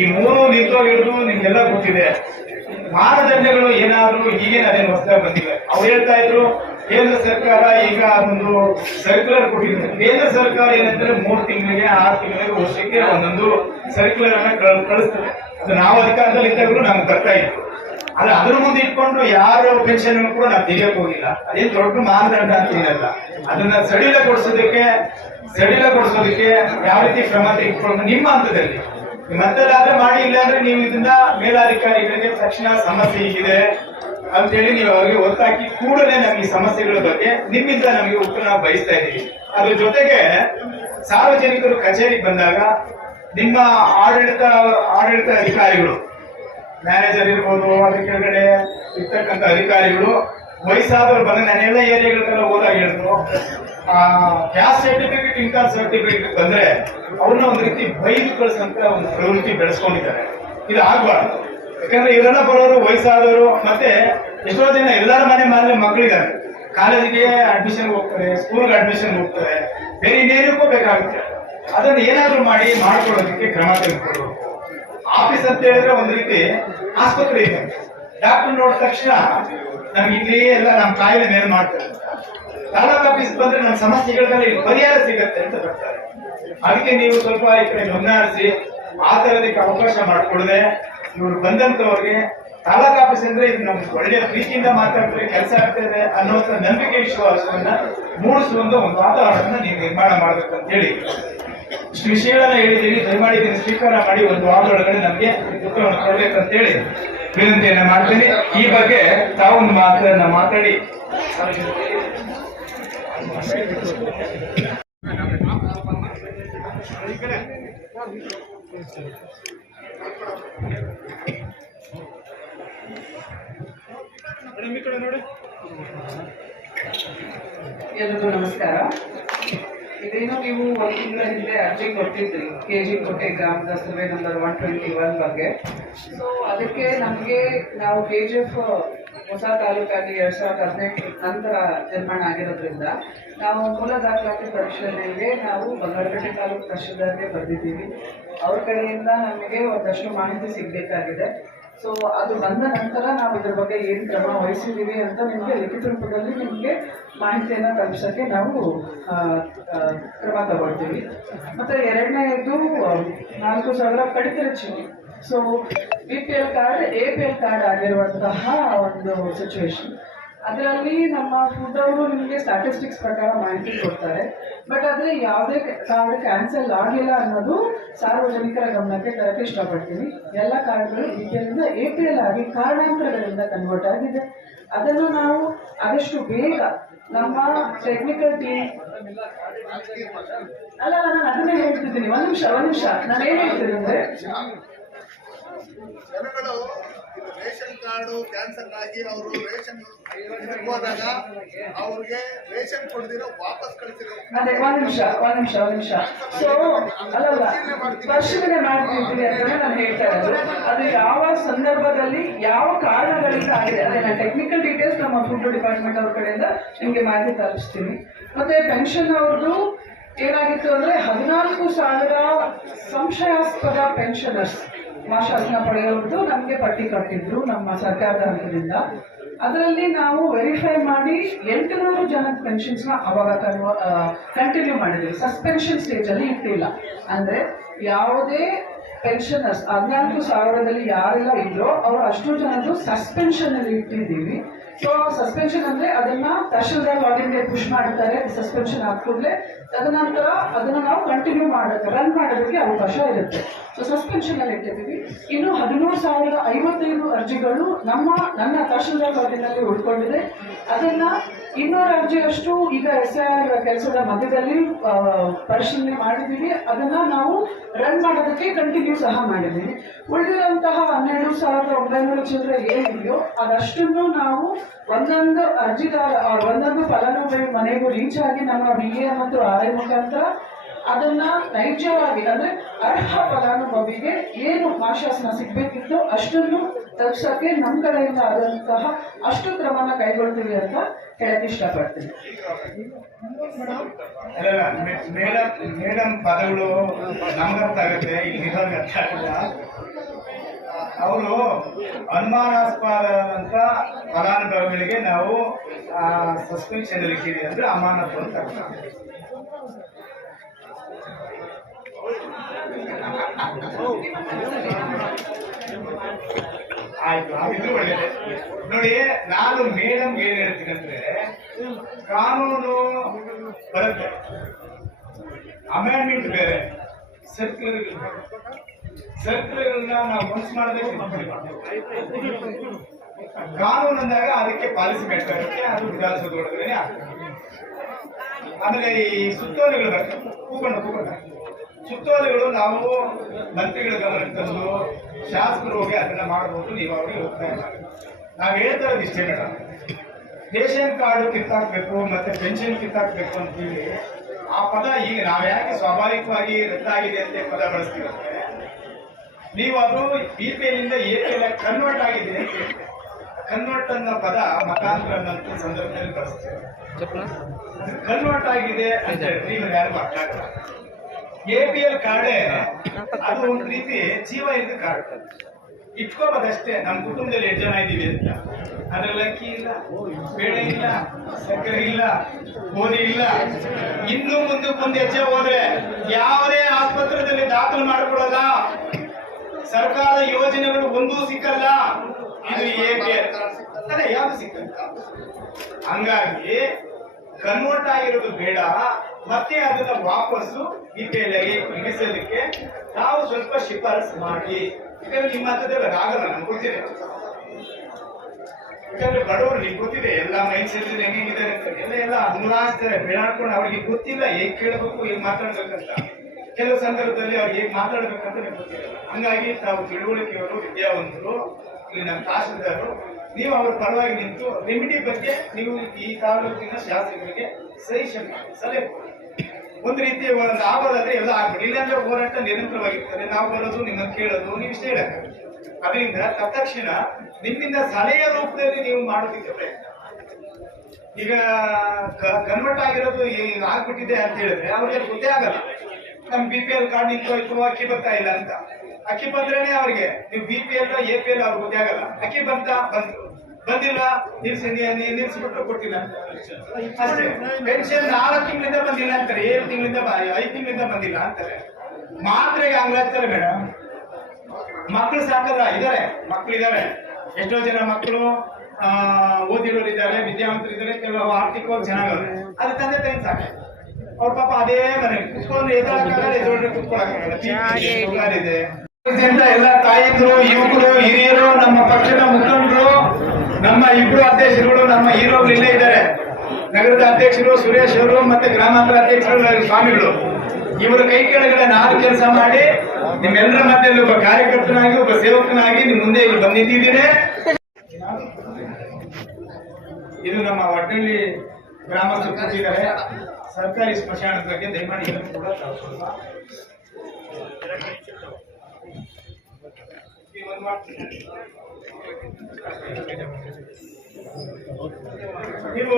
ಈ 3 ನಿಂತೋಗಿರೋದು ನಿಮ್ಗೆಲ್ಲ ಗೊತ್ತಿದೆ. ಮಾನದಂಡಗಳು ಏನಾದ್ರು ಈಗೇನು ಅದೇನು ಹೊಸದಾಗಿ ಬಂದಿವೆ. ಅವ್ರು ಹೇಳ್ತಾ ಇದ್ರು ಕೇಂದ್ರ ಸರ್ಕಾರ ಈಗ ಒಂದು ಸರ್ಕ್ಯುಲರ್ ಕೊಟ್ಟಿದೆ. ಕೇಂದ್ರ ಸರ್ಕಾರ ಏನಂದ್ರೆ 3 ತಿಂಗಳಿಗೆ 6 ತಿಂಗಳಿಗೆ ವರ್ಷಕ್ಕೆ ಒಂದೊಂದು ಸರ್ಕ್ಯುಲರ್ ಅನ್ನ ಕಳಿಸ್ತದೆ. ಅದು ನಾವು ಅಧಿಕಾರದಲ್ಲಿ ಇದ್ದಾಗಲೂ ನಮ್ಗೆ ಬರ್ತಾ ಇತ್ತು. ಆದ್ರೆ ಅದ್ರ ಮುಂದೆ ಇಟ್ಕೊಂಡು ಯಾರು ಪೆನ್ಷನ್ ಕೂಡ ನಾವು ತೆಗಿಯಕ್ ಹೋಗಿಲ್ಲ. ಅದೇನು ದೊಡ್ಡ ಮಾನದಂಡ ಅಂತ ಏನಲ್ಲ. ಅದನ್ನ ಸಡಿಲಗೊಳಿಸೋದಕ್ಕೆ ಯಾವ ರೀತಿ ಕ್ರಮ ತೆಗೆದುಕೊಂಡು ನಿಮ್ಮ ಹಂತದಲ್ಲಿ ಮತ್ತದಾದ್ರೆ ಮಾಡಿ, ಇಲ್ಲ ಅಂದ್ರೆ ನೀವು ಇದನ್ನ ಮೇಲಾಧಿಕಾರಿಗಳಿಗೆ ತಕ್ಷಣ ಸಮಸ್ಯೆ ಹೀಗಿದೆ ಅಂತೇಳಿ ನೀವು ಅವರಿಗೆ ಒತ್ತಾಕಿ ಕೂಡಲೇ ನಮಗೆ ಸಮಸ್ಯೆಗಳ ಬಗ್ಗೆ ನಿಮ್ಮಿಂದ ನಮಗೆ ಉತ್ತರ ನಾವು ಬಯಸ್ತಾ ಇದ್ದೀವಿ. ಅದ್ರ ಜೊತೆಗೆ ಸಾರ್ವಜನಿಕರು ಕಚೇರಿಗೆ ಬಂದಾಗ ನಿಮ್ಮ ಆಡಳಿತ ಅಧಿಕಾರಿಗಳು, ಮ್ಯಾನೇಜರ್ ಇರ್ಬೋದು, ಅದ್ರ ಕೆಳಗಡೆ ಇರ್ತಕ್ಕಂಥ ಅಧಿಕಾರಿಗಳು ವಯಸ್ಸಾದವರು ಬಂದ ನಾನೆಲ್ಲ ಏರಿಯಾಗಳಿಗೆಲ್ಲ ಹೋದಾಗ ಹೇಳಿದ್ರು, ಕ್ಯಾಸ್ಟ್ ಸರ್ಟಿಫಿಕೇಟ್, ಇನ್ಕಮ್ ಸರ್ಟಿಫಿಕೇಟ್ ಬಂದ್ರೆ ಅವ್ರನ್ನ ಒಂದು ರೀತಿ ಬೈದು ಕಳಿಸಂತ ಒಂದು ಪ್ರವೃತ್ತಿ ಬೆಳೆಸ್ಕೊಂಡಿದ್ದಾರೆ. ಇದು ಆಗ್ಬಾರ್ದು. ಯಾಕಂದ್ರೆ ಇವರೆಲ್ಲ ಬರೋರು ವಯಸ್ಸಾದವರು, ಮತ್ತೆ ಎಷ್ಟೋ ಜನ ಎಲ್ಲರ ಮನೆ ಮಕ್ಕಳಿದ್ದಾರೆ. ಕಾಲೇಜಿಗೆ ಅಡ್ಮಿಷನ್ ಹೋಗ್ತಾರೆ, ಸ್ಕೂಲ್ಗೆ ಅಡ್ಮಿಷನ್ ಹೋಗ್ತಾರೆ, ಬೇರೆ ಇನ್ನೇನಕ್ಕೂ ಬೇಕಾಗುತ್ತೆ. ಅದನ್ನ ಏನಾದ್ರೂ ಮಾಡ್ಕೊಳ್ಳೋದಕ್ಕೆ ಕ್ರಮ ತೆಗೆದುಕೊಳ್ಳಬೇಕು. ಆಫೀಸ್ ಅಂತ ಹೇಳಿದ್ರೆ ಒಂದು ರೀತಿ ಆಸ್ಪತ್ರೆ ಇದೆ. ಡಾಕ್ಟರ್ ನೋಡಿದ ತಕ್ಷಣ ನಮ್ಗೆ ಇಲ್ಲಿ ಎಲ್ಲ ನಮ್ಮ ಕಾಯಿಲೆ ಮೇಲೆ ಮಾಡ್ತಾರೆ. ತಾಲೂಕ್ ಆಫೀಸ್ ಬಂದ್ರೆ ನಮ್ಮ ಸಮಸ್ಯೆಗಳಿಗೆಲ್ಲ ಪರಿಹಾರ ಸಿಗತ್ತೆ ಅಂತ ಬರ್ತಾರೆ. ಅದಕ್ಕೆ ನೀವು ಸ್ವಲ್ಪ ಈ ಕಡೆ ಗಮನ ಹರಿಸಿ ಆ ತರದಕ್ಕೆ ಅವಕಾಶ ಮಾಡಿಕೊಡದೆ ಇವ್ರು ಬಂದಂತವ್ರಿಗೆ ತಾಲೂಕ್ ಆಫೀಸ್ ಅಂದ್ರೆ ಇದು ನಮ್ಗೆ ಒಳ್ಳೆ ಪ್ರೀತಿಯಿಂದ ಮಾತಾಡಿದ್ರೆ ಕೆಲಸ ಆಗ್ತದೆ ಅನ್ನುವಂಥ ನಂಬಿಕೆ ವಿಶ್ವಾಸವನ್ನ ಮೂಡಿಸುವಂತ ಒಂದು ವಾತಾವರಣವನ್ನ ನೀವು ನಿರ್ಮಾಣ ಮಾಡ್ಬೇಕು ಅಂತ ಹೇಳಿ ಇಷ್ಟು ವಿಷಯಗಳನ್ನ ಹೇಳಿದ್ದೀರಿ. ದಯಮಾಡಿ ಇದನ್ನು ಸ್ವೀಕಾರ ಮಾಡಿ ಒಂದು ವಾರದೊಳಗಡೆ ನಮ್ಗೆ ಉತ್ತರವನ್ನು ಕೊಡ್ಬೇಕಂತ ಹೇಳಿ ವಿನಂತಿಯನ್ನ ಮಾಡ್ತೀನಿ. ಈ ಬಗ್ಗೆ ತಾವು ಒಂದು ಮಾತನ್ನ ಮಾತಾಡಿ ಎಲ್ರಿಗೂ ನಮಸ್ಕಾರ. ಇದೇನು ನೀವು ಒಂದು ತಿಂಗಳ ಹಿಂದೆ ಅರ್ಜಿ ಕೊಟ್ಟಿದ್ರಿ KG ಕೋಟೆ ಗ್ರಾಮದ ಸರ್ವೆ ನಂಬರ್ 121 ಬಗ್ಗೆ. ಸೊ ಅದಕ್ಕೆ ನಮಗೆ ನಾವು KGF ಹೊಸ ತಾಲೂಕಾಗಿ 2018 ನಂತರ ನಿರ್ಮಾಣ ಆಗಿರೋದ್ರಿಂದ ನಾವು ಮೂಲ ದಾಖಲಾತಿ ಪರಿಶೀಲನೆಗೆ ನಾವು ಬಂಗಾರಪೇಟೆ ತಾಲೂಕು ತಹಶೀಲ್ದಾರ್ಗೆ ಬರೆದಿದ್ದೀವಿ. ಅವ್ರ ಕಡೆಯಿಂದ ನಮಗೆ ಒಂದಷ್ಟು ಮಾಹಿತಿ ಸಿಗಬೇಕಾಗಿದೆ. ಸೊ ಅದು ಬಂದ ನಂತರ ನಾವು ಇದ್ರ ಬಗ್ಗೆ ಏನು ಕ್ರಮ ವಹಿಸಿದ್ದೀವಿ ಅಂತ ನಿಮಗೆ ಲಿಖಿತ ರೂಪದಲ್ಲಿ ನಿಮಗೆ ಮಾಹಿತಿಯನ್ನು ತಲುಪಿಸೋಕ್ಕೆ ನಾವು ಕ್ರಮ ತಗೊಳ್ತೀವಿ. ಮತ್ತು ಎರಡನೇದು 4,000 ಪಡಿತರ ಚೀಟಿ. So BPL card APL card ಆಗಿರುವಂತಹ ಒಂದು ಸಿಚುವೇಶನ್. ಅದರಲ್ಲಿ ನಮ್ಮ ಫುಡ್ ಅವರು ನಿಮಗೆ ಸ್ಟ್ಯಾಟಿಸ್ಟಿಕ್ಸ್ ಪ್ರಕಾರ ಮಾಹಿತಿ ಕೊಡ್ತಾರೆ. ಬಟ್ ಆದರೆ ಯಾವುದೇ ಕಾರ್ಡ್ ಕ್ಯಾನ್ಸಲ್ ಆಗಿಲ್ಲ ಅನ್ನೋದು ಸಾರ್ವಜನಿಕರ ಗಮನಕ್ಕೆ ತರಕ್ಕೆ ಇಷ್ಟಪಡ್ತೀನಿ. ಎಲ್ಲ ಕಾರ್ಡ್ಗಳು BPL ಇಂದ APL ಆಗಿ ಕಾರಣಾಂತರಗಳಿಂದ ಕನ್ವರ್ಟ್ ಆಗಿದೆ. ಅದನ್ನು ನಾವು ಆದಷ್ಟು ಬೇಗ ನಮ್ಮ ಟೆಕ್ನಿಕಲ್ ಟೀಮ್ ಅಲ್ಲ ನಾನು ಅದನ್ನೇ ಹೇಳ್ತಿದ್ದೀನಿ. ಒಂದು ನಿಮಿಷ ನಾನು ಏನು ಹೇಳ್ತೀನಿ ಅಂದರೆ ಜನಗಳು ರೇಷನ್ ಕಾರ್ಡು ಕ್ಯಾನ್ಸಲ್ ಆಗಿ ಅವರು ರೇಷನ್ ಹೋದಾಗ ಅವ್ರಿಗೆ ರೇಷನ್ ಕೊಡದಿರೋ ವಾಪಸ್ ಕಳಿಸಿರೋ ಅದೇ ಒಂದ್ ನಿಮಿಷ ಸೊ ಅಲ್ಲಲ್ಲ ಪರಿಶೀಲನೆ ಮಾಡ್ತಿದ್ದೀನಿ ಅಂತ ನಾನು ಹೇಳ್ತಾ ಇರೋದು. ಅದು ಯಾವ ಸಂದರ್ಭದಲ್ಲಿ ಯಾವ ಕಾರಣಗಳಿಂದ ಆಗಿದೆ ಅದೇ ನಾನು ಟೆಕ್ನಿಕಲ್ ಡೀಟೇಲ್ಸ್ ನಮ್ಮ ಫುಡ್ ಡಿಪಾರ್ಟ್ಮೆಂಟ್ ಅವ್ರ ಕಡೆಯಿಂದ ನಿಮಗೆ ಮಾಹಿತಿ ತಲುಪಿಸ್ತೀನಿ. ಮತ್ತೆ ಪೆನ್ಷನ್ ಅವ್ರದ್ದು ಏನಾಗಿತ್ತು ಅಂದ್ರೆ 14,000 ಸಂಶಯಾಸ್ಪದ ಪೆನ್ಷನರ್ಸ್ ಮಾಶಾಸನ ಪಡೆಯೋದು ನಮಗೆ ಪಟ್ಟಿ ಕಟ್ಟಿದ್ರು ನಮ್ಮ ಸರ್ಕಾರದ ಹಂತದಿಂದ. ಅದರಲ್ಲಿ ನಾವು ವೆರಿಫೈ ಮಾಡಿ 800 ಜನದ ಪೆನ್ಷನ್ಸ್ನ ಅವಾಗ ಕಂಟಿನ್ಯೂ ಮಾಡಿದ್ವಿ. ಸಸ್ಪೆನ್ಷನ್ ಸ್ಟೇಜಲ್ಲಿ ಇಟ್ಟಿಲ್ಲ. ಅಂದರೆ ಯಾವುದೇ ಪೆನ್ಷನರ್ಸ್ 14,000ದಲ್ಲಿ ಯಾರೆಲ್ಲ ಇದ್ರೋ ಅವರು ಅಷ್ಟು ಜನದ್ದು ಸಸ್ಪೆನ್ಷನ್ ಅಲ್ಲಿ ಇಟ್ಟಿದ್ದೀವಿ. ಸೊ ಸಸ್ಪೆನ್ಷನ್ ಅಂದ್ರೆ ಅದನ್ನ ತಹಶೀಲ್ದಾರ್ ಲಾಗಿನ್ಗೆ ಪುಷ್ ಮಾಡ್ತಾರೆ. ಸಸ್ಪೆನ್ಷನ್ ಆದ ಕೂಡಲೇ ತದನಂತರ ಅದನ್ನ ನಾವು ಕಂಟಿನ್ಯೂ ರನ್ ಮಾಡೋದಕ್ಕೆ ಅವಕಾಶ ಇರುತ್ತೆ. ಸೊ ಸಸ್ಪೆನ್ಷನ್ ಅಲ್ಲಿ ಇಟ್ಟಿದ್ದೀವಿ. ಇನ್ನು 13,055 ಅರ್ಜಿಗಳು ನನ್ನ ತಹಶೀಲ್ದಾರ್ ಲಾಗಿನ್ನಲ್ಲಿ ಉಳ್ಕೊಂಡಿದೆ. ಅದನ್ನ 200 ಅರ್ಜಿಯಷ್ಟು ಈಗ SIR ಕೆಲಸದ ಮಧ್ಯದಲ್ಲಿ ಪರಿಶೀಲನೆ ಮಾಡಿದ್ದೀವಿ. ಅದನ್ನ ನಾವು ರನ್ ಮಾಡೋದಕ್ಕೆ ಕಂಟಿನ್ಯೂ ಸಹ ಮಾಡಿದ್ದೀವಿ. ಉಳಿದಿರುವಂತಹ 12,900 ಚಿಲ್ಲರೆ ಏನಿದೆಯೋ ಅದಷ್ಟನ್ನು ನಾವು ಒಂದೊಂದು ಅರ್ಜಿದಾರ ಒಂದೊಂದು ಫಲಾನುಭವಿ ಮನೆಗೂ ರೀಚ್ ಆಗಿ ನಮ್ಮ BA ಮತ್ತು RI ಮುಖಾಂತರ ಅದನ್ನ ನೈಜವಾಗಿ ಅಂದ್ರೆ ಅರ್ಹ ಫಲಾನುಭವಿಗೆ ಏನು ಮಾಶಾಸನ ಸಿಗ್ಬೇಕಿತ್ತು ಅಷ್ಟನ್ನು ತಲುಪಿಸಕ್ಕೆ ನಮ್ಮ ಕಡೆಯಿಂದ ಆದಂತಹ ಅಷ್ಟು ಕ್ರಮನ ಕೈಗೊಳ್ತೀವಿ ಅಂತ ಹೇಳಕ್ ಇಷ್ಟಪಡ್ತೀನಿ. ಮೇಡಮ್ ಪದಗಳು ನಮ್ಗರ್ಥ ಆಗುತ್ತೆ, ಇಲ್ಲಿ ಅರ್ಥ ಆಗಲ್ಲ. ಅವರು ಅನುಮಾನಾಸ್ಪದ ಫಲಾನುಭವಿಗಳಿಗೆ ನಾವು ಸಸ್ಪೆನ್ಷನ್ ಇಟ್ಟಿದ್ದೀವಿ ಅಂದ್ರೆ ಅಮಾನತು ಅಂತ ಅರ್ಥ. ಆಯ್ತು, ಹಾಗಿದ್ರು ಒಳ್ಳೇದೆ. ನೋಡಿ, ನಾನು ಮೇಡಮ್ ಏನ್ ಹೇಳ್ತೀನಿ ಅಂದ್ರೆ ಕಾನೂನು ಬರುತ್ತೆ, ಅಮೆಂಡ್ಮೆಂಟ್ ಬೇರೆ, ಸರ್ಕ್ಯುಲರ್ಗಳನ್ನ ನಾವು ಮನ್ಸು ಮಾಡಬೇಕು. ಕಾನೂನು ಅಂದಾಗ ಅದಕ್ಕೆ ಪಾಲಿಸಬೇಕಾಗುತ್ತೆ, ಅದು ವಿಧಾನಸೌಧ ಒಳಗಡೆ ಆಗ್ತದೆ. ಆಮೇಲೆ ಈ ಸುತ್ತೋಲೆಗಳು ಬರ್ತವೆ, ಕೂಗೊಂಡ ಸುತ್ತೋಲೆಗಳು ನಾವು ಮಂತ್ರಿಗಳ ಗಮನಕ್ಕೆ ತಂದು ಶಾಸಕರು ಹೋಗಿ ಅದನ್ನ ಮಾಡಬಹುದು. ನೀವು ಅವ್ರಿಗೆ ಹೋಗ್ತಾ ಇಲ್ಲ. ನಾವು ಹೇಳ್ತಾ ಇರೋದು ಇಷ್ಟೇ ಮೇಡಮ್, ರೇಷನ್ ಕಾರ್ಡು ಕಿತ್ತಾಕ್ಬೇಕು ಮತ್ತೆ ಪೆನ್ಷನ್ ಕಿತ್ತಾಕ್ಬೇಕು ಅಂತೀವಿ. ಆ ಪದ ಈಗ ನಾವು ಯಾಕೆ ಸ್ವಾಭಾವಿಕವಾಗಿ ರದ್ದಾಗಿದೆ ಅಂತ ಪದ ಬಳಸ್ತೀವಿ ಅಂದ್ರೆ, ನೀವು ಅದು BPL ಇಂದ APL ಕನ್ವರ್ಟ್ ಆಗಿದೆ ಅಂತ ಹೇಳ್ತೀವಿ. ಕನ್ವರ್ಟ್ ಅನ್ನೋ ಪದ ಮತಾಂತರ ಅನ್ನೋ ಸಂದರ್ಭದಲ್ಲಿ ಬಳಸ್ತೀವಿ. ಕನ್ವರ್ಟ್ ಆಗಿದೆ ಅಂತ ಹೇಳಿ ಯಾರು ಅರ್ಥ ಆಗಲ್ಲ. APL ಕಾರ್ಡೇ ಅದು ಒಂದು ರೀತಿ ಜೀವ ಇದ್ದ ಕಾರ್ಡ್. ಇಟ್ಕೋಬೋದಷ್ಟೇ. ನಮ್ಮ ಕುಟುಂಬದಲ್ಲಿ 8 ಜನ ಇದ್ದೀವಿ ಅಂತ, ಅದ್ರಲ್ಲಿ ಅಕ್ಕಿ ಇಲ್ಲ, ಬೇಳೆ ಇಲ್ಲ, ಸಕ್ಕರೆ ಇಲ್ಲ, ಗೋಧಿ ಇಲ್ಲ. ಇನ್ನೂ ಮುಂದಕ್ಕೆ ಒಂದು ಹೆಜ್ಜೆ ಹೋದ್ರೆ ಯಾವುದೇ ಆಸ್ಪತ್ರೆಯಲ್ಲಿ ದಾಖಲು ಮಾಡಿಕೊಡಲ್ಲ, ಸರ್ಕಾರದ ಯೋಜನೆಗಳು ಒಂದೂ ಸಿಕ್ಕಲ್ಲ. ಇದು ಏಕೆ ಅದೇ ಯಾವ್ದು ಸಿಕ್ಕಲ್ಲ. ಹಂಗಾಗಿ ಕನ್ವರ್ಟ್ ಆಗಿರೋದು ಬೇಡ, ಮತ್ತೆ ಅದನ್ನ ವಾಪಸ್ಸು ಡಿಟೇಲಾಗಿ ಇಳಿಸೋದಕ್ಕೆ ನಾವು ಸ್ವಲ್ಪ ಶಿಫಾರಸು ಮಾಡಿ. ಯಾಕಂದ್ರೆ ನಿಮ್ಮ ಹತ್ರದಲ್ಲಿ ಆಗಲ್ಲ, ನಮ್ಗೆ ಗೊತ್ತಿದೆ. ಯಾಕಂದ್ರೆ ಬಡವರು ನಿಮ್ಗೆ ಗೊತ್ತಿದೆ ಎಲ್ಲ ಮೈಂಡ್ ಸೆಟ್ ಹೆಂಗಿದ್ದಾರೆ ಅಂತ, ಎಲ್ಲ ಅನುಲಾಸ್ತಾರೆ ಬೆಳಾಡ್ಕೊಂಡು. ಅವ್ರಿಗೆ ಗೊತ್ತಿಲ್ಲ ಹೇಗ್ ಕೇಳಬೇಕು, ಹೇಗ್ ಮಾತಾಡ್ಬೇಕಂತ. ಕೆಲವು ಸಂದರ್ಭದಲ್ಲಿ ಅವ್ರಿಗೆ ಹೇಗ್ ಮಾತಾಡ್ಬೇಕಂತ ನಿಮ್ಗೆ ಗೊತ್ತಿರಲ್ಲ. ಹಂಗಾಗಿ ತಾವು ತಿಳುವಳಿಕೆಯವರು, ವಿದ್ಯಾವಂತರು, ಇಲ್ಲಿ ನಮ್ಮ ತಹಸೀಲ್ದಾರರು, ನೀವು ಅವ್ರ ಪರವಾಗಿ ನಿಂತು ರೆಮಿಡಿ ಬಗ್ಗೆ ನೀವು ಈ ತಾಲೂಕಿನ ಶಾಸಕರಿಗೆ ಸಜೆಷನ್ ಮಾಡಿ, ಸಲಹೆ ಕೊಡಿ. ಒಂದು ರೀತಿ ಒಂದು ಆಗೋದಾದ್ರೆ ಎಲ್ಲ ಆಗ್ಬಿಡಿ, ಇಲ್ಲಾಂದ್ರೆ ಹೋರಾಟ ನಿರಂತರವಾಗಿರ್ತದೆ. ನಾವು ಬರೋದು, ನಿಮ್ಮನ್ನು ಕೇಳೋದು, ನೀವು ಇಷ್ಟೇ ಹೇಳಕ್ಕೆ. ಅದರಿಂದ ತತ್ಕ್ಷಣ ನಿಮ್ಮಿಂದ ಸಲಹೆಯ ರೂಪದಲ್ಲಿ ನೀವು ಮಾಡೋದಕ್ಕೆ ಪ್ರಯತ್ನ. ಈಗ ಕನ್ವರ್ಟ್ ಆಗಿರೋದು ಈಗ ಆಗ್ಬಿಟ್ಟಿದೆ ಅಂತ ಹೇಳಿದ್ರೆ ಅವ್ರಿಗೆ ಗೊತ್ತೇ ಆಗಲ್ಲ. ನಮ್ BPL ಕಾರ್ಡ್ ನಿಂತೋಯ್ತು, ಅಕ್ಕಿ ಬರ್ತಾ ಇಲ್ಲ ಅಂತ. ಅಕ್ಕಿ ಬಂದ್ರೇನೆ ಅವ್ರಿಗೆ ನೀವು BPL APL ಅವ್ರಿಗೆ ಗೊತ್ತೇ ಆಗಲ್ಲ. ಅಕ್ಕಿ ಬಂತು, ಬಂದಿಲ್ಲ, ನಿಲ್ಸ್ಬಿಟ್ಟು ಕೊಟ್ಟಿಲ್ಲ ಅಷ್ಟೇ. ಪೆನ್ಷನ್ 4 ತಿಂಗಳಿಂದ ಬಂದಿಲ್ಲ ಅಂತಾರೆ, 7 ತಿಂಗಳಿಂದ 5 ತಿಂಗಳಿಂದ ಬಂದಿಲ್ಲ ಅಂತಾರೆ. ಮಾತ್ರೆಗೆ ಹಂಗಾಗ್ತಾರೆ ಮೇಡಮ್. ಮಕ್ಕಳು ಸಾಕಲ್ಲ, ಇದಾರೆ ಮಕ್ಕಳಿದ್ದಾರೆ, ಎಷ್ಟೋ ಜನ ಮಕ್ಕಳು ಓದಿರೋರು ಇದ್ದಾರೆ, ವಿದ್ಯಾವಂತರು ಇದ್ದಾರೆ, ಕೆಲವು ಆರ್ಥಿಕವಾಗಿ ಚೆನ್ನಾಗವ್ರೆ. ಅದು ತಂದೆ ತಾಯಿ ಸಾಕ, ಅವ್ರ ಪಾಪ ಅದೇ ಮನೆ ಕುತ್ಕೊಂಡು ಎದುರು ಕುತ್ಕೊಳಕ್ಕಾಗಲ್ಲ ಇದೆ. ಎಲ್ಲ ತಾಯಂದ್ರು, ಯುವಕರು, ಹಿರಿಯರು, ನಮ್ಮ ಪಕ್ಷದ ಮುಖಂಡರು, ನಮ್ಮ ಇಬ್ರು ಅಧ್ಯಕ್ಷರುಗಳು, ನಮ್ಮ ಹೀರೋಗಳು ಇಲ್ಲೇ ಇದ್ದಾರೆ. ನಗರದ ಅಧ್ಯಕ್ಷರು ಸುರೇಶ್ ಅವರು ಮತ್ತೆ ಗ್ರಾಮಾಂತರ ಅಧ್ಯಕ್ಷರು ಸ್ವಾಮಿಗಳು. ಇವರ ಕೈ ಕೆಳಗಡೆ ನಾನು ಕೆಲಸ ಮಾಡಿ ನಿಮ್ಮೆಲ್ಲರ ಮಧ್ಯದಲ್ಲಿ ಒಬ್ಬ ಕಾರ್ಯಕರ್ತನಾಗಿ, ಒಬ್ಬ ಸೇವಕನಾಗಿ ನಿಮ್ ಮುಂದೆ ಇಲ್ಲಿ ಬಂದಿದ್ದೇನೆ. ಇದು ನಮ್ಮ ಒಟ್ಟಳ್ಳಿ ಗ್ರಾಮಸ್ಥರು ಕೂತಿದ್ದಾರೆ. ಸರ್ಕಾರಿ ಸ್ಮಶಾನದ ಬಗ್ಗೆ ದಯಮಾಡಿ ಇದನ್ನು ಕೂಡ ನೀವು